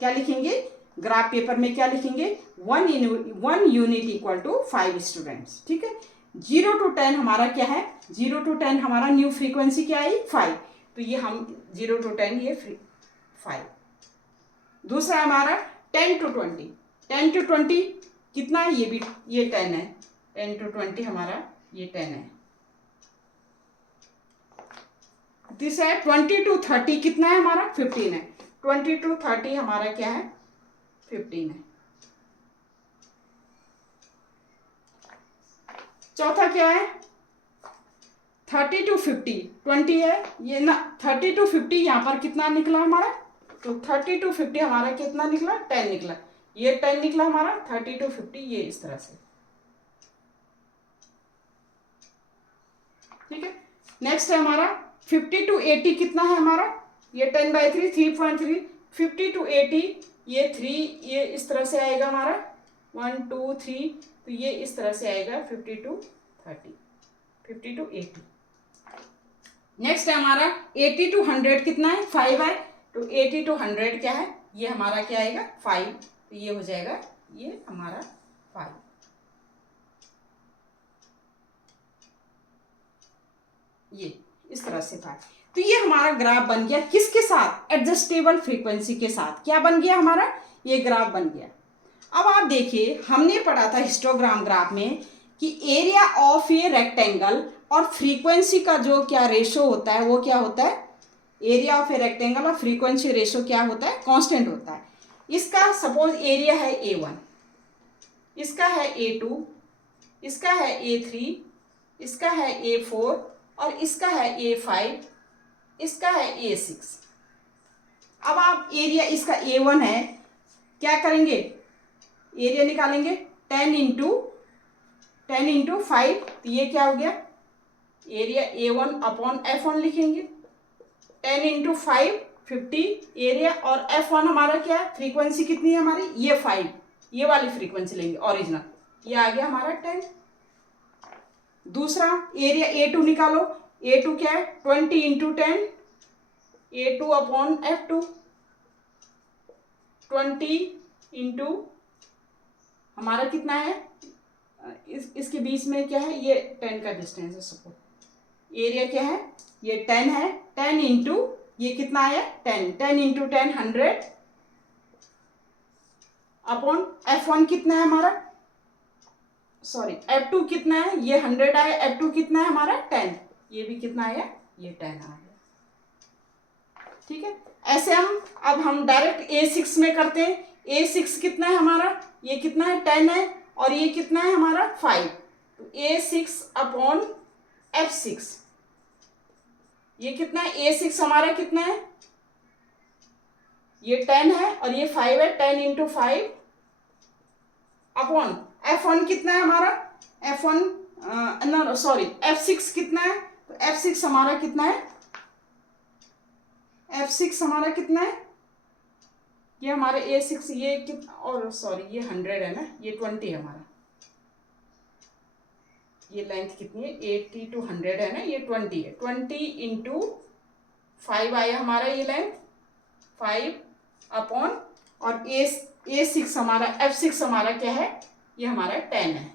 क्या लिखेंगे ग्राफ पेपर में, क्या लिखेंगे 1 यूनिट इक्वल टू 5 स्टूडेंट्स। ठीक है, 0 to 10 हमारा क्या है, 0 to 10 हमारा न्यू फ्रीक्वेंसी क्या आई 5, तो ये हम 0 to 10 ये 5। दूसरा हमारा 10 to 20, 10 to 20 कितना है, ये भी ये 10 है, 10 to 20 हमारा ये 10 है। तीसरा है 20 to 30 कितना है हमारा 15 है, 20 to 30 हमारा क्या है 15 है। चौथा क्या है 30 to 50 20 है, ये ना 30 to 50 यहाँ पर कितना निकला हमारा, तो 30 to 50 हमारा कितना निकला 10 निकला, ये 10 निकला हमारा, 30 to 50 ये इस तरह से। ठीक है, नेक्स्ट है हमारा 50 to 80 कितना है हमारा, ये 10/3 3.3, 50 to 80 ये 3, ये इस तरह से आएगा हमारा 1 2 3, तो ये इस तरह से आएगा 50 to 30, 50 to 80। नेक्स्ट है हमारा 80 to 100 कितना है 5 है, तो 80 to 100 क्या है, ये हमारा क्या आएगा 5, तो ये हो जाएगा ये हमारा 5। ये इस तरह से 5, तो ये हमारा ग्राफ बन गया किसके साथ, एडजस्टेबल फ्रीक्वेंसी के साथ। क्या बन गया हमारा, ये ग्राफ बन गया। अब आप देखिए हमने पढ़ा था हिस्टोग्राम ग्राफ में कि एरिया ऑफ ए रेक्टेंगल और फ्रीक्वेंसी का जो क्या रेशो होता है वो क्या होता है, एरिया ऑफ ए रेक्टेंगल और फ्रीक्वेंसी रेशो क्या होता है, कांस्टेंट होता है। इसका सपोज एरिया है A1, इसका है A2, इसका है A3, इसका है A4 और इसका है A5, इसका है A6। अब आप एरिया इसका A1 है, क्या करेंगे एरिया निकालेंगे 10 इंटू 5, तो ये क्या हो गया एरिया A1 अपॉन F1 लिखेंगे, 10 इंटू 5 50 एरिया, और F1 हमारा क्या है, फ्रीक्वेंसी कितनी है हमारी ये 5, ये वाली फ्रीक्वेंसी लेंगे ओरिजिनल, ये आ गया हमारा 10। दूसरा एरिया A2 निकालो, A2 क्या है 20 into 10, A2 upon F2, 20 into हमारा कितना है, इसके बीच में क्या है ये 10 का डिस्टेंस है, सपोज एरिया क्या है ये 10 है, 10 इंटू ये कितना है 10, 10 इंटू 10 100 अपॉन F1 कितना है हमारा, सॉरी F2 कितना है ये 100 आया, F2 कितना है हमारा 10, ये भी कितना आया ये 10 आ गया। ठीक है, ऐसे अब हम डायरेक्ट A6 में करते हैं। A6 कितना है हमारा, ये कितना है 10 है, और ये कितना है हमारा 5, तो A6 अपॉन F6 ये कितना है, A6 हमारा कितना है ये 10 है और ये 5 है, 10 इंटू 5 अपॉन F1 कितना है हमारा, F1 सॉरी F6 कितना है, तो F6 हमारा कितना है, F6 हमारा कितना है, ये हमारे A6 ये कितना, और सॉरी ये 100 है ना, ये 20 है हमारा, ये लेंथ कितनी है, 80 to 100 है ना, ये 20 है, 20 इंटू 5 आया हमारा ये लेंथ, 5 अपॉन, और A6 हमारा, F6 हमारा क्या है, ये हमारा 10 है,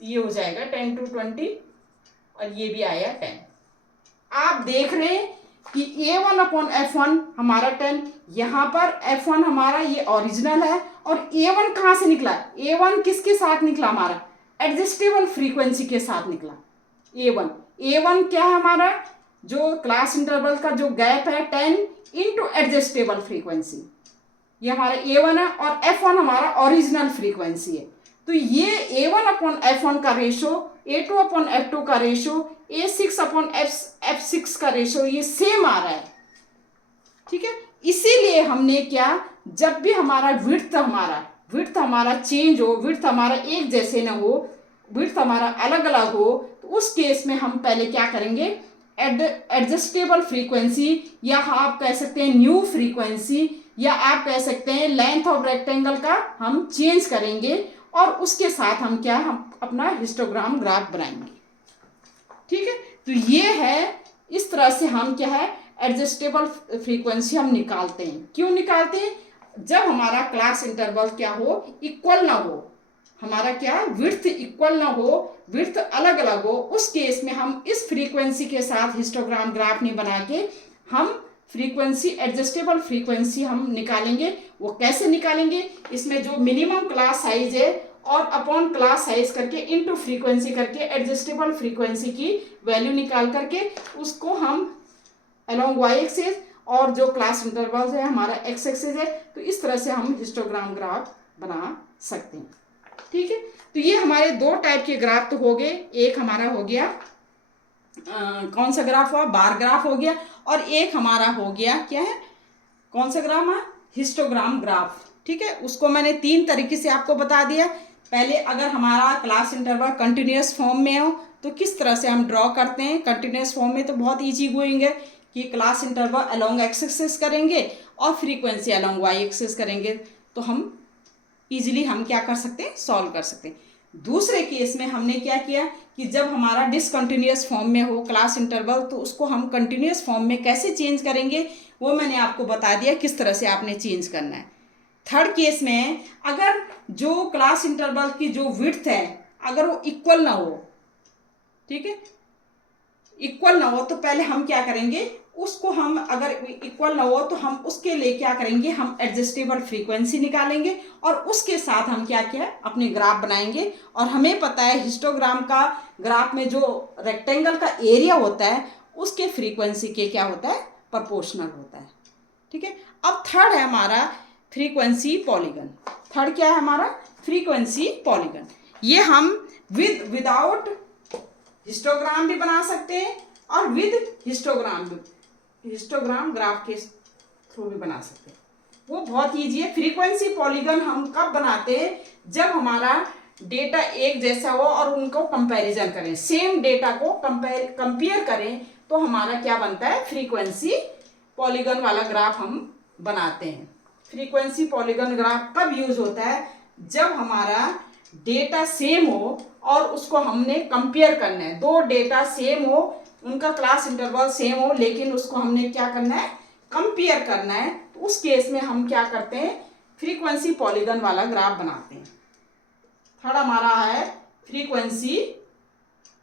ये हो जाएगा 10 to 20, और ये भी आया 10। आप देख रहे हैं कि A1 अपॉन F1 हमारा 10, यहाँ पर F1 हमारा ये ओरिजिनल है, और A1 कहाँ से निकला, A1 किसके साथ निकला हमारा, एडजस्टेबल फ्रीक्वेंसी के साथ निकला। A1 क्या है हमारा, जो क्लास इंटरवल का जो गैप है 10 इंटू एडजस्टेबल फ्रीक्वेंसी, ये हमारा A1 है, और F1 हमारा ओरिजिनल फ्रीक्वेंसी है। तो ये A1 अपॉन F1 का रेशो, A2 अपॉन F2 का रेशो, A6 अपॉन F6 का रेशो ये सेम आ रहा है, ठीक है। इसीलिए हमने क्या, जब भी हमारा विड्थ हमारा चेंज हो, विड्थ हमारा एक जैसे ना हो, विड्थ हमारा अलग अलग हो, तो उस केस में हम पहले क्या करेंगे, एडजस्टेबल फ्रीक्वेंसी, या आप कह सकते हैं न्यू फ्रीक्वेंसी, या आप कह सकते हैं लेंथ ऑफ रेक्टेंगल का हम चेंज करेंगे, और उसके साथ हम क्या, हम अपना हिस्टोग्राम ग्राफ बनाएंगे, ठीक है। तो ये है, इस तरह से हम क्या है, एडजस्टेबल फ्रीक्वेंसी हम निकालते हैं। क्यों निकालते हैं, जब हमारा क्लास इंटरवल क्या हो, इक्वल ना हो, हमारा क्या विड्थ इक्वल ना हो, विड्थ अलग अलग हो, उस केस में हम इस फ्रीक्वेंसी के साथ हिस्टोग्राम ग्राफ नहीं बना के हम फ्रीक्वेंसी, एडजस्टेबल फ्रीक्वेंसी हम निकालेंगे। वो कैसे निकालेंगे, इसमें जो मिनिमम क्लास साइज है और अपॉन क्लास साइज करके इनटू फ्रीक्वेंसी करके एडजस्टेबल फ्रीक्वेंसी की वैल्यू निकाल करके उसको हम अलोंग वाई एक्सिस, और जो क्लास इंटरवल है हमारा एक्स एक्सिस है, तो इस तरह से हम हिस्टोग्राम ग्राफ बना सकते हैं, ठीक है। तो ये हमारे दो टाइप के ग्राफ तो हो गए, एक हमारा हो गया कौन सा ग्राफ हुआ, बार ग्राफ हो गया, और एक हमारा हो गया क्या है, कौन सा ग्राफ है, हिस्टोग्राम ग्राफ, ठीक है। उसको मैंने 3 तरीके से आपको बता दिया। पहले अगर हमारा क्लास इंटरवल कंटिन्यूस फॉर्म में हो तो किस तरह से हम ड्रॉ करते हैं, कंटिन्यूस फॉर्म में तो बहुत ईजी गोइंग है कि class interval along x axis करेंगे और फ्रीक्वेंसी अलोंग वाई एक्सिस करेंगे, तो हम ईजिली हम क्या कर सकते हैं, सॉल्व कर सकते हैं। दूसरे केस में हमने क्या किया कि जब हमारा डिसकंटिन्यूस फॉर्म में हो क्लास इंटरवल, तो उसको हम कंटिन्यूस फॉर्म में कैसे चेंज करेंगे, वो मैंने आपको बता दिया किस तरह से आपने चेंज करना है। थर्ड केस में अगर जो क्लास इंटरवल की जो विड्थ है अगर वो इक्वल ना हो, ठीक है, इक्वल ना हो, तो पहले हम क्या करेंगे, उसको हम अगर इक्वल ना हो तो हम उसके लिए क्या करेंगे, हम एडजस्टेबल फ्रीक्वेंसी निकालेंगे, और उसके साथ हम क्या क्या अपने ग्राफ बनाएंगे। और हमें पता है हिस्टोग्राम का ग्राफ में जो रेक्टेंगल का एरिया होता है उसके फ्रीक्वेंसी के क्या होता है, प्रोपोर्शनल होता है, ठीक है। अब थर्ड है हमारा फ्रीक्वेंसी पॉलीगन। थर्ड क्या है हमारा, फ्रीक्वेंसी पॉलीगन। ये हम विदाउट हिस्टोग्राम भी बना सकते हैं और विद हिस्टोग्राम ग्राफ के थ्रू भी बना सकते हैं। वो बहुत ईजी है। फ्रीक्वेंसी पॉलीगन हम कब बनाते हैं, जब हमारा डेटा एक जैसा हो और उनको कंपैरिजन करें, सेम डेटा को कंपेयर करें, तो हमारा क्या बनता है, फ्रीक्वेंसी पॉलीगन वाला ग्राफ हम बनाते हैं। फ्रीक्वेंसी पॉलीगन ग्राफ कब यूज होता है, जब हमारा डेटा सेम हो और उसको हमने कंपेयर करना है, दो डेटा सेम हो, उनका क्लास इंटरवल सेम हो, लेकिन उसको हमने क्या करना है, कंपेयर करना है, तो उस केस में हम क्या करते हैं, फ्रीक्वेंसी पॉलीगन वाला ग्राफ बनाते हैं। थर्ड हमारा है फ्रीक्वेंसी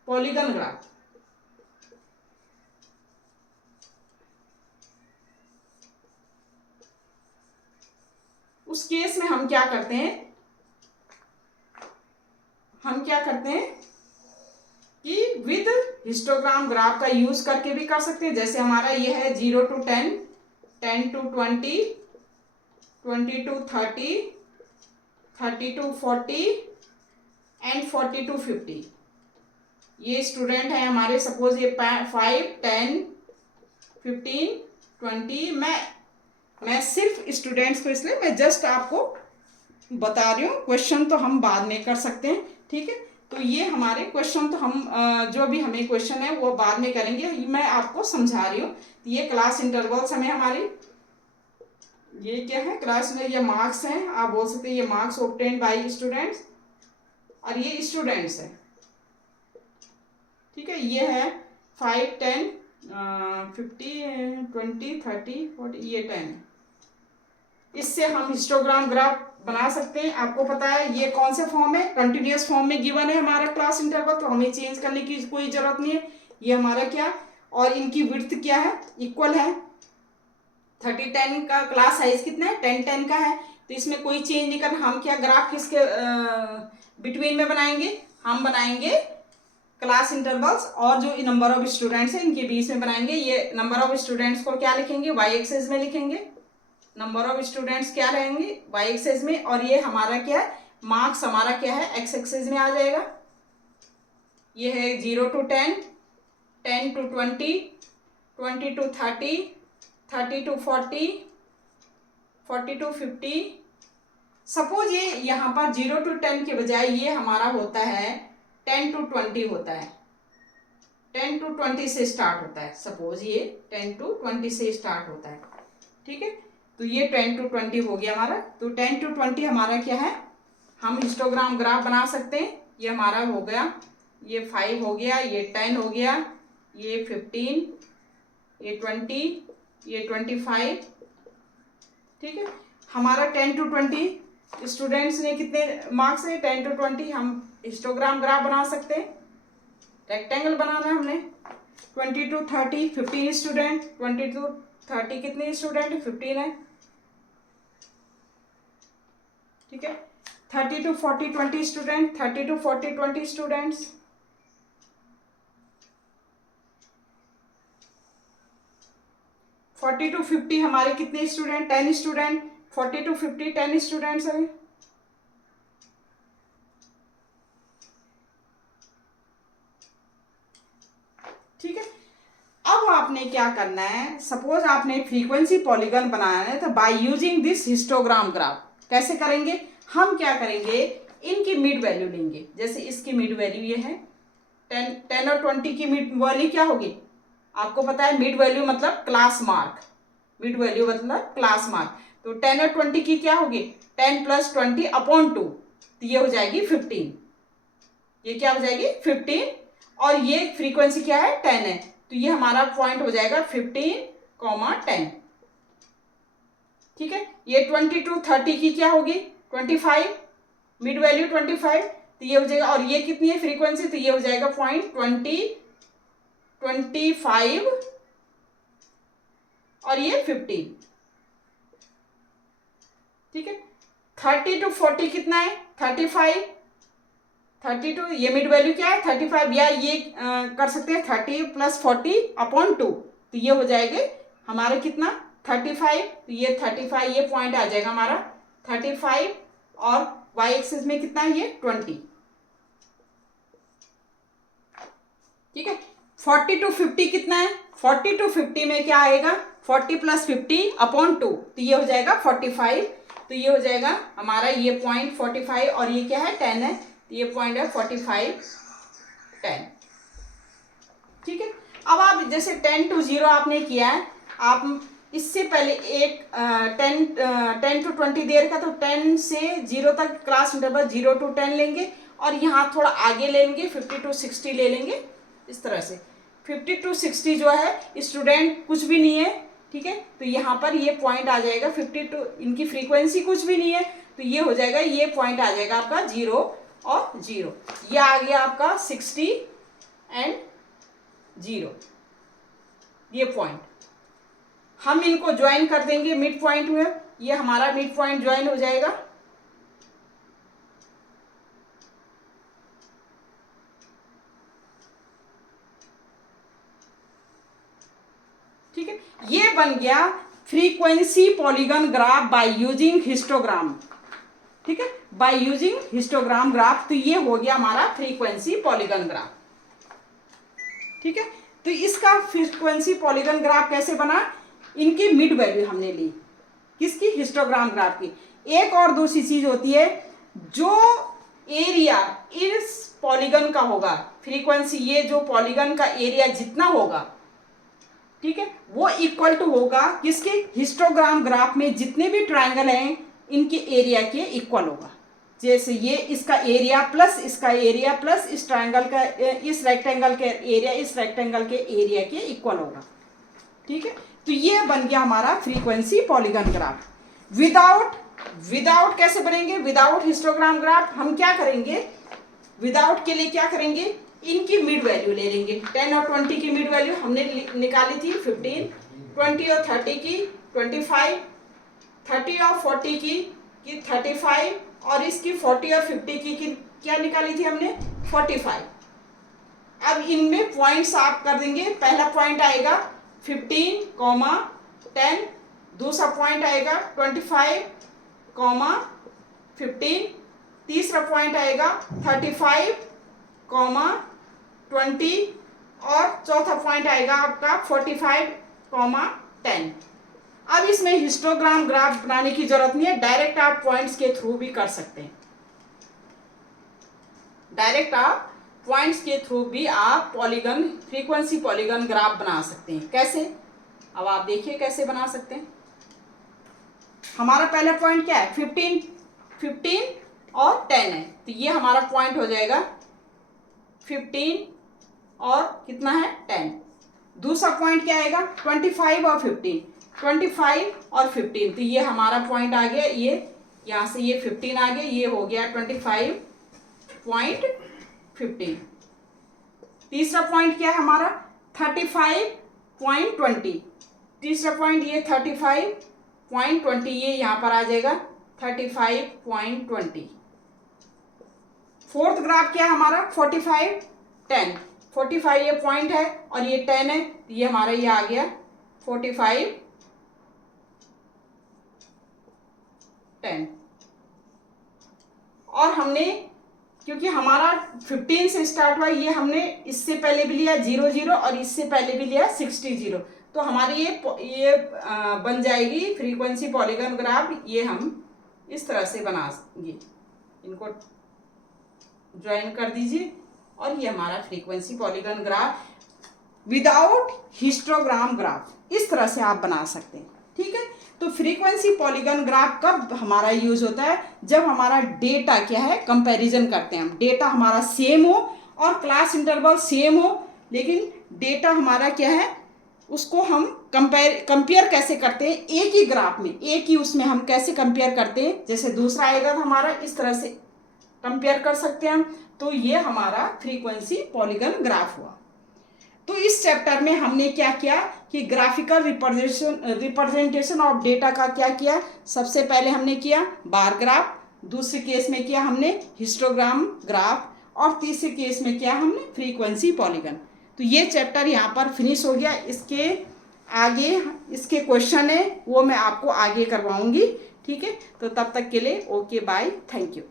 पॉलीगन ग्राफ। उस केस में हम क्या करते हैं, कि विद हिस्टोग्राम ग्राफ का यूज करके भी कर सकते हैं। जैसे हमारा ये है 0 to 10, 10 to 20, 20 to 30, 30 to 40 and 40 to 50। ये स्टूडेंट है हमारे, सपोज ये 5, 10, 15, 20। मैं सिर्फ स्टूडेंट्स को, इसलिए मैं जस्ट आपको बता रही हूँ, क्वेश्चन तो हम बाद में कर सकते हैं, ठीक है। तो ये हमारे क्वेश्चन तो हम जो भी हमें क्वेश्चन है वो बाद में करेंगे, मैं आपको समझा रही हूँ। ये क्लास इंटरवल्स हमें हमारी, ये क्या है, क्लास में ये मार्क्स हैं, आप बोल सकते हैं ये मार्क्स ऑब्टेन्ड बाय स्टूडेंट्स, और ये स्टूडेंट्स है, ठीक है, ये है 5, 10, 50, 20, 30, 40, ये 10 है। इससे हम हिस्टोग्राम ग्राफ बना सकते हैं। आपको पता है ये कौन से फॉर्म है, कंटिन्यूअस फॉर्म में गिवन है हमारा क्लास इंटरवल, तो हमें चेंज करने की कोई जरूरत नहीं है। ये हमारा क्या, और इनकी विड्थ क्या है, इक्वल है। 30, 10 का क्लास साइज कितना है, 10, 10 का है, तो इसमें कोई चेंज नहीं करना। हम क्या ग्राफ किसके बिटवीन में बनाएंगे, हम बनाएंगे क्लास इंटरवल्स और जो नंबर ऑफ स्टूडेंट्स हैं इनके बीच में बनाएंगे। ये नंबर ऑफ स्टूडेंट्स को क्या लिखेंगे, वाई एक्सेस में लिखेंगे। नंबर ऑफ स्टूडेंट्स क्या रहेंगे, वाई एक्सेस में, और ये हमारा क्या है, मार्क्स हमारा क्या है, एक्स एक्सेस में आ जाएगा। ये है 0 to 10, 10 to 20, 20 to 30, 30 to 40, 40 to 50। Suppose ये यहाँ पर 0 to 10 के बजाय ये हमारा होता है 10 to 20 होता है, 10 to 20 से स्टार्ट होता है। सपोज ये 10 to 20 से स्टार्ट होता है, ठीक है। तो ये 10 to 20 हो गया हमारा। तो 10 to 20 हमारा क्या है, हम हिस्टोग्राम ग्राफ बना सकते हैं। ये हमारा हो गया, ये 5 हो गया, ये 10 हो गया, ये 15, ये 20, ये 25, ठीक है। हमारा 10 to 20 स्टूडेंट्स ने कितने मार्क्स है, 10 to 20 हम हिस्टोग्राम ग्राफ बना सकते हैं। रेक्टेंगल बनाना है हमने। 20 to 30 15 स्टूडेंट, 20 to 30 कितने स्टूडेंट, 15 है, ठीक है। 30 to 40 20 student, 30 to 40 20 students. Forty two 50 हमारे कितने स्टूडेंट, 10 स्टूडेंट। 40 to 50 10 स्टूडेंट्स है, ठीक है। अब आपने क्या करना है, सपोज आपने फ्रीक्वेंसी पॉलीगन बनाना है, तो by using this histogram graph कैसे करेंगे, हम क्या करेंगे, इनकी मिड वैल्यू लेंगे। जैसे इसकी मिड वैल्यू ये है 10 और 20 की मिड वैल्यू क्या होगी, आपको पता है मिड वैल्यू मतलब क्लास मार्क, मिड वैल्यू मतलब क्लास मार्क। तो 10 और 20 की क्या होगी, 10 + 20 अपॉन 2, तो ये हो जाएगी 15। ये क्या हो जाएगी 15, और ये फ्रीक्वेंसी क्या है 10 है, तो ये हमारा पॉइंट हो जाएगा 15, 10, ठीक है। ये 20 to 30 की क्या होगी 25, मिड वैल्यू 25, तो ये हो जाएगा, और ये कितनी है फ्रीक्वेंसी, तो ये हो जाएगा 0.20, 25 और ये 15, ठीक है। 30 to 40 कितना है 35, 32, ये मिड वैल्यू क्या है 35, या ये कर सकते हैं 30 + 40 अपॉन 2, तो ये हो जाएगा हमारा कितना 35, तो ये 35, ये पॉइंट आ जाएगा हमारा 35, और वाई एक्सिस में कितना है ये 20, ठीक है। 40 to 50 कितना है, 40 to 50 में क्या आएगा 40 + 50 अपॉन 2, तो ये हो जाएगा 45, तो ये हो जाएगा हमारा ये पॉइंट 45, और ये क्या है 10 है, तो ये पॉइंट है 45, 10, ठीक है। अब आप जैसे 10 to 0 आपने किया है, आप इससे पहले एक 10 to 20 देर का, तो 10 से 0 तक क्लास इंटरवल 0 to 10 लेंगे, और यहाँ थोड़ा आगे ले लेंगे 50 to 60 ले लेंगे। इस तरह से 50 to 60 जो है स्टूडेंट कुछ भी नहीं है, ठीक है, तो यहाँ पर ये पॉइंट आ जाएगा 50 to, इनकी फ्रीक्वेंसी कुछ भी नहीं है, तो ये हो जाएगा, ये पॉइंट आ जाएगा आपका 0 और 0, ये आ गया आपका 60 and 0, ये पॉइंट हम इनको ज्वाइन कर देंगे मिड पॉइंट में, ये हमारा मिड पॉइंट ज्वाइन हो जाएगा, ठीक है। ये बन गया frequency polygon graph by using histogram, ठीक है, बाय यूजिंग हिस्टोग्राम ग्राफ, तो ये हो गया हमारा फ्रीक्वेंसी पॉलीगन ग्राफ, ठीक है। तो इसका फ्रीक्वेंसी पॉलीगन ग्राफ कैसे बना, इनकी मिड वैल्यू हमने ली, किसकी, हिस्टोग्राम ग्राफ की। एक और दूसरी चीज होती है, जो एरिया इस पॉलीगन का होगा, फ्रीक्वेंसी, ये जो पॉलीगन का एरिया जितना होगा, ठीक है, वो इक्वल टू होगा किसके, हिस्टोग्राम ग्राफ में जितने भी ट्रायंगल हैं इनके एरिया के इक्वल होगा, जैसे ये इसका एरिया प्लस इसका एरिया प्लस इस ट्रायंगल का इस रेक्टेंगल के एरिया इस रेक्टेंगल के एरिया के इक्वल होगा। ठीक है, तो ये बन गया हमारा फ्रीक्वेंसी पॉलीगन ग्राफ। विदाउट कैसे बनेंगे? विदाउट हिस्टोग्राम ग्राफ हम क्या करेंगे? विदाउट के लिए क्या करेंगे? इनकी मिड वैल्यू ले लेंगे। 10 और 20 की मिड वैल्यू हमने निकाली थी 15, 20 और 30 की 25, 30 और 40 की 35 और इसकी 40 और 50 की क्या निकाली थी हमने? 45। अब इनमें पॉइंट्स आप कर देंगे। पहला पॉइंट आएगा 15, 10, दूसरा पॉइंट आएगा 25, 15, तीसरा पॉइंट आएगा 35, 20 और चौथा पॉइंट आएगा आपका 45, 10। अब इसमें हिस्टोग्राम ग्राफ बनाने की जरूरत नहीं है, डायरेक्ट आप पॉइंट्स के थ्रू भी कर सकते हैं। डायरेक्ट आप पॉइंट्स के थ्रू भी आप फ्रीक्वेंसी पॉलीगन ग्राफ बना सकते हैं। कैसे? अब आप देखिए कैसे बना सकते हैं। हमारा पहला पॉइंट क्या है? 15 और 10 है, तो ये हमारा पॉइंट हो जाएगा 15 और कितना है? 10। दूसरा पॉइंट क्या आएगा? 25 और 15, 25 और 15, तो ये हमारा पॉइंट आ गया। ये यहाँ से ये 15 आ गया, ये हो गया 25.15। तीसरा पॉइंट क्या है हमारा? 35.20। तीसरा पॉइंट ये 35.20, ये यहाँ पर आ जाएगा 35.20। फोर्थ ग्राफ क्या है हमारा? 45, 10। 45 ये पॉइंट है और ये 10 है, तो ये हमारा ये आ गया 45, 10। और हमने क्योंकि हमारा 15 से स्टार्ट हुआ, ये हमने इससे पहले भी लिया 00 और इससे पहले भी लिया 60, तो हमारी ये बन जाएगी फ्रीक्वेंसी पॉलीगन ग्राफ। ये हम इस तरह से बनाएंगे, इनको ज्वाइन कर दीजिए और ये हमारा frequency polygon graph without histogram graph इस तरह से आप बना सकते हैं। ठीक है, तो फ्रीक्वेंसी पॉलीगन ग्राफ कब हमारा यूज होता है? जब हमारा डेटा क्या है, कंपैरिजन करते हैं हम। डेटा हमारा सेम हो और क्लास इंटरवल सेम हो, लेकिन डेटा हमारा क्या है, उसको हम कंपेयर कैसे करते हैं? एक ही ग्राफ में, एक ही उसमें हम कैसे कंपेयर करते हैं? जैसे दूसरा आएगा तो हमारा इस तरह से कंपेयर कर सकते हैं हम। तो ये हमारा फ्रीक्वेंसी पॉलीगन ग्राफ हुआ। तो इस चैप्टर में हमने क्या किया कि ग्राफिकल रिप्रेजेंटेशन ऑफ डेटा का क्या किया। सबसे पहले हमने किया बार ग्राफ, दूसरे केस में किया हमने हिस्टोग्राम ग्राफ और तीसरे केस में किया हमने फ्रीक्वेंसी पॉलीगन। तो ये चैप्टर यहाँ पर फिनिश हो गया। इसके आगे इसके क्वेश्चन है वो मैं आपको आगे करवाऊंगी। ठीक है, तो तब तक के लिए ओके बाय, थैंक यू।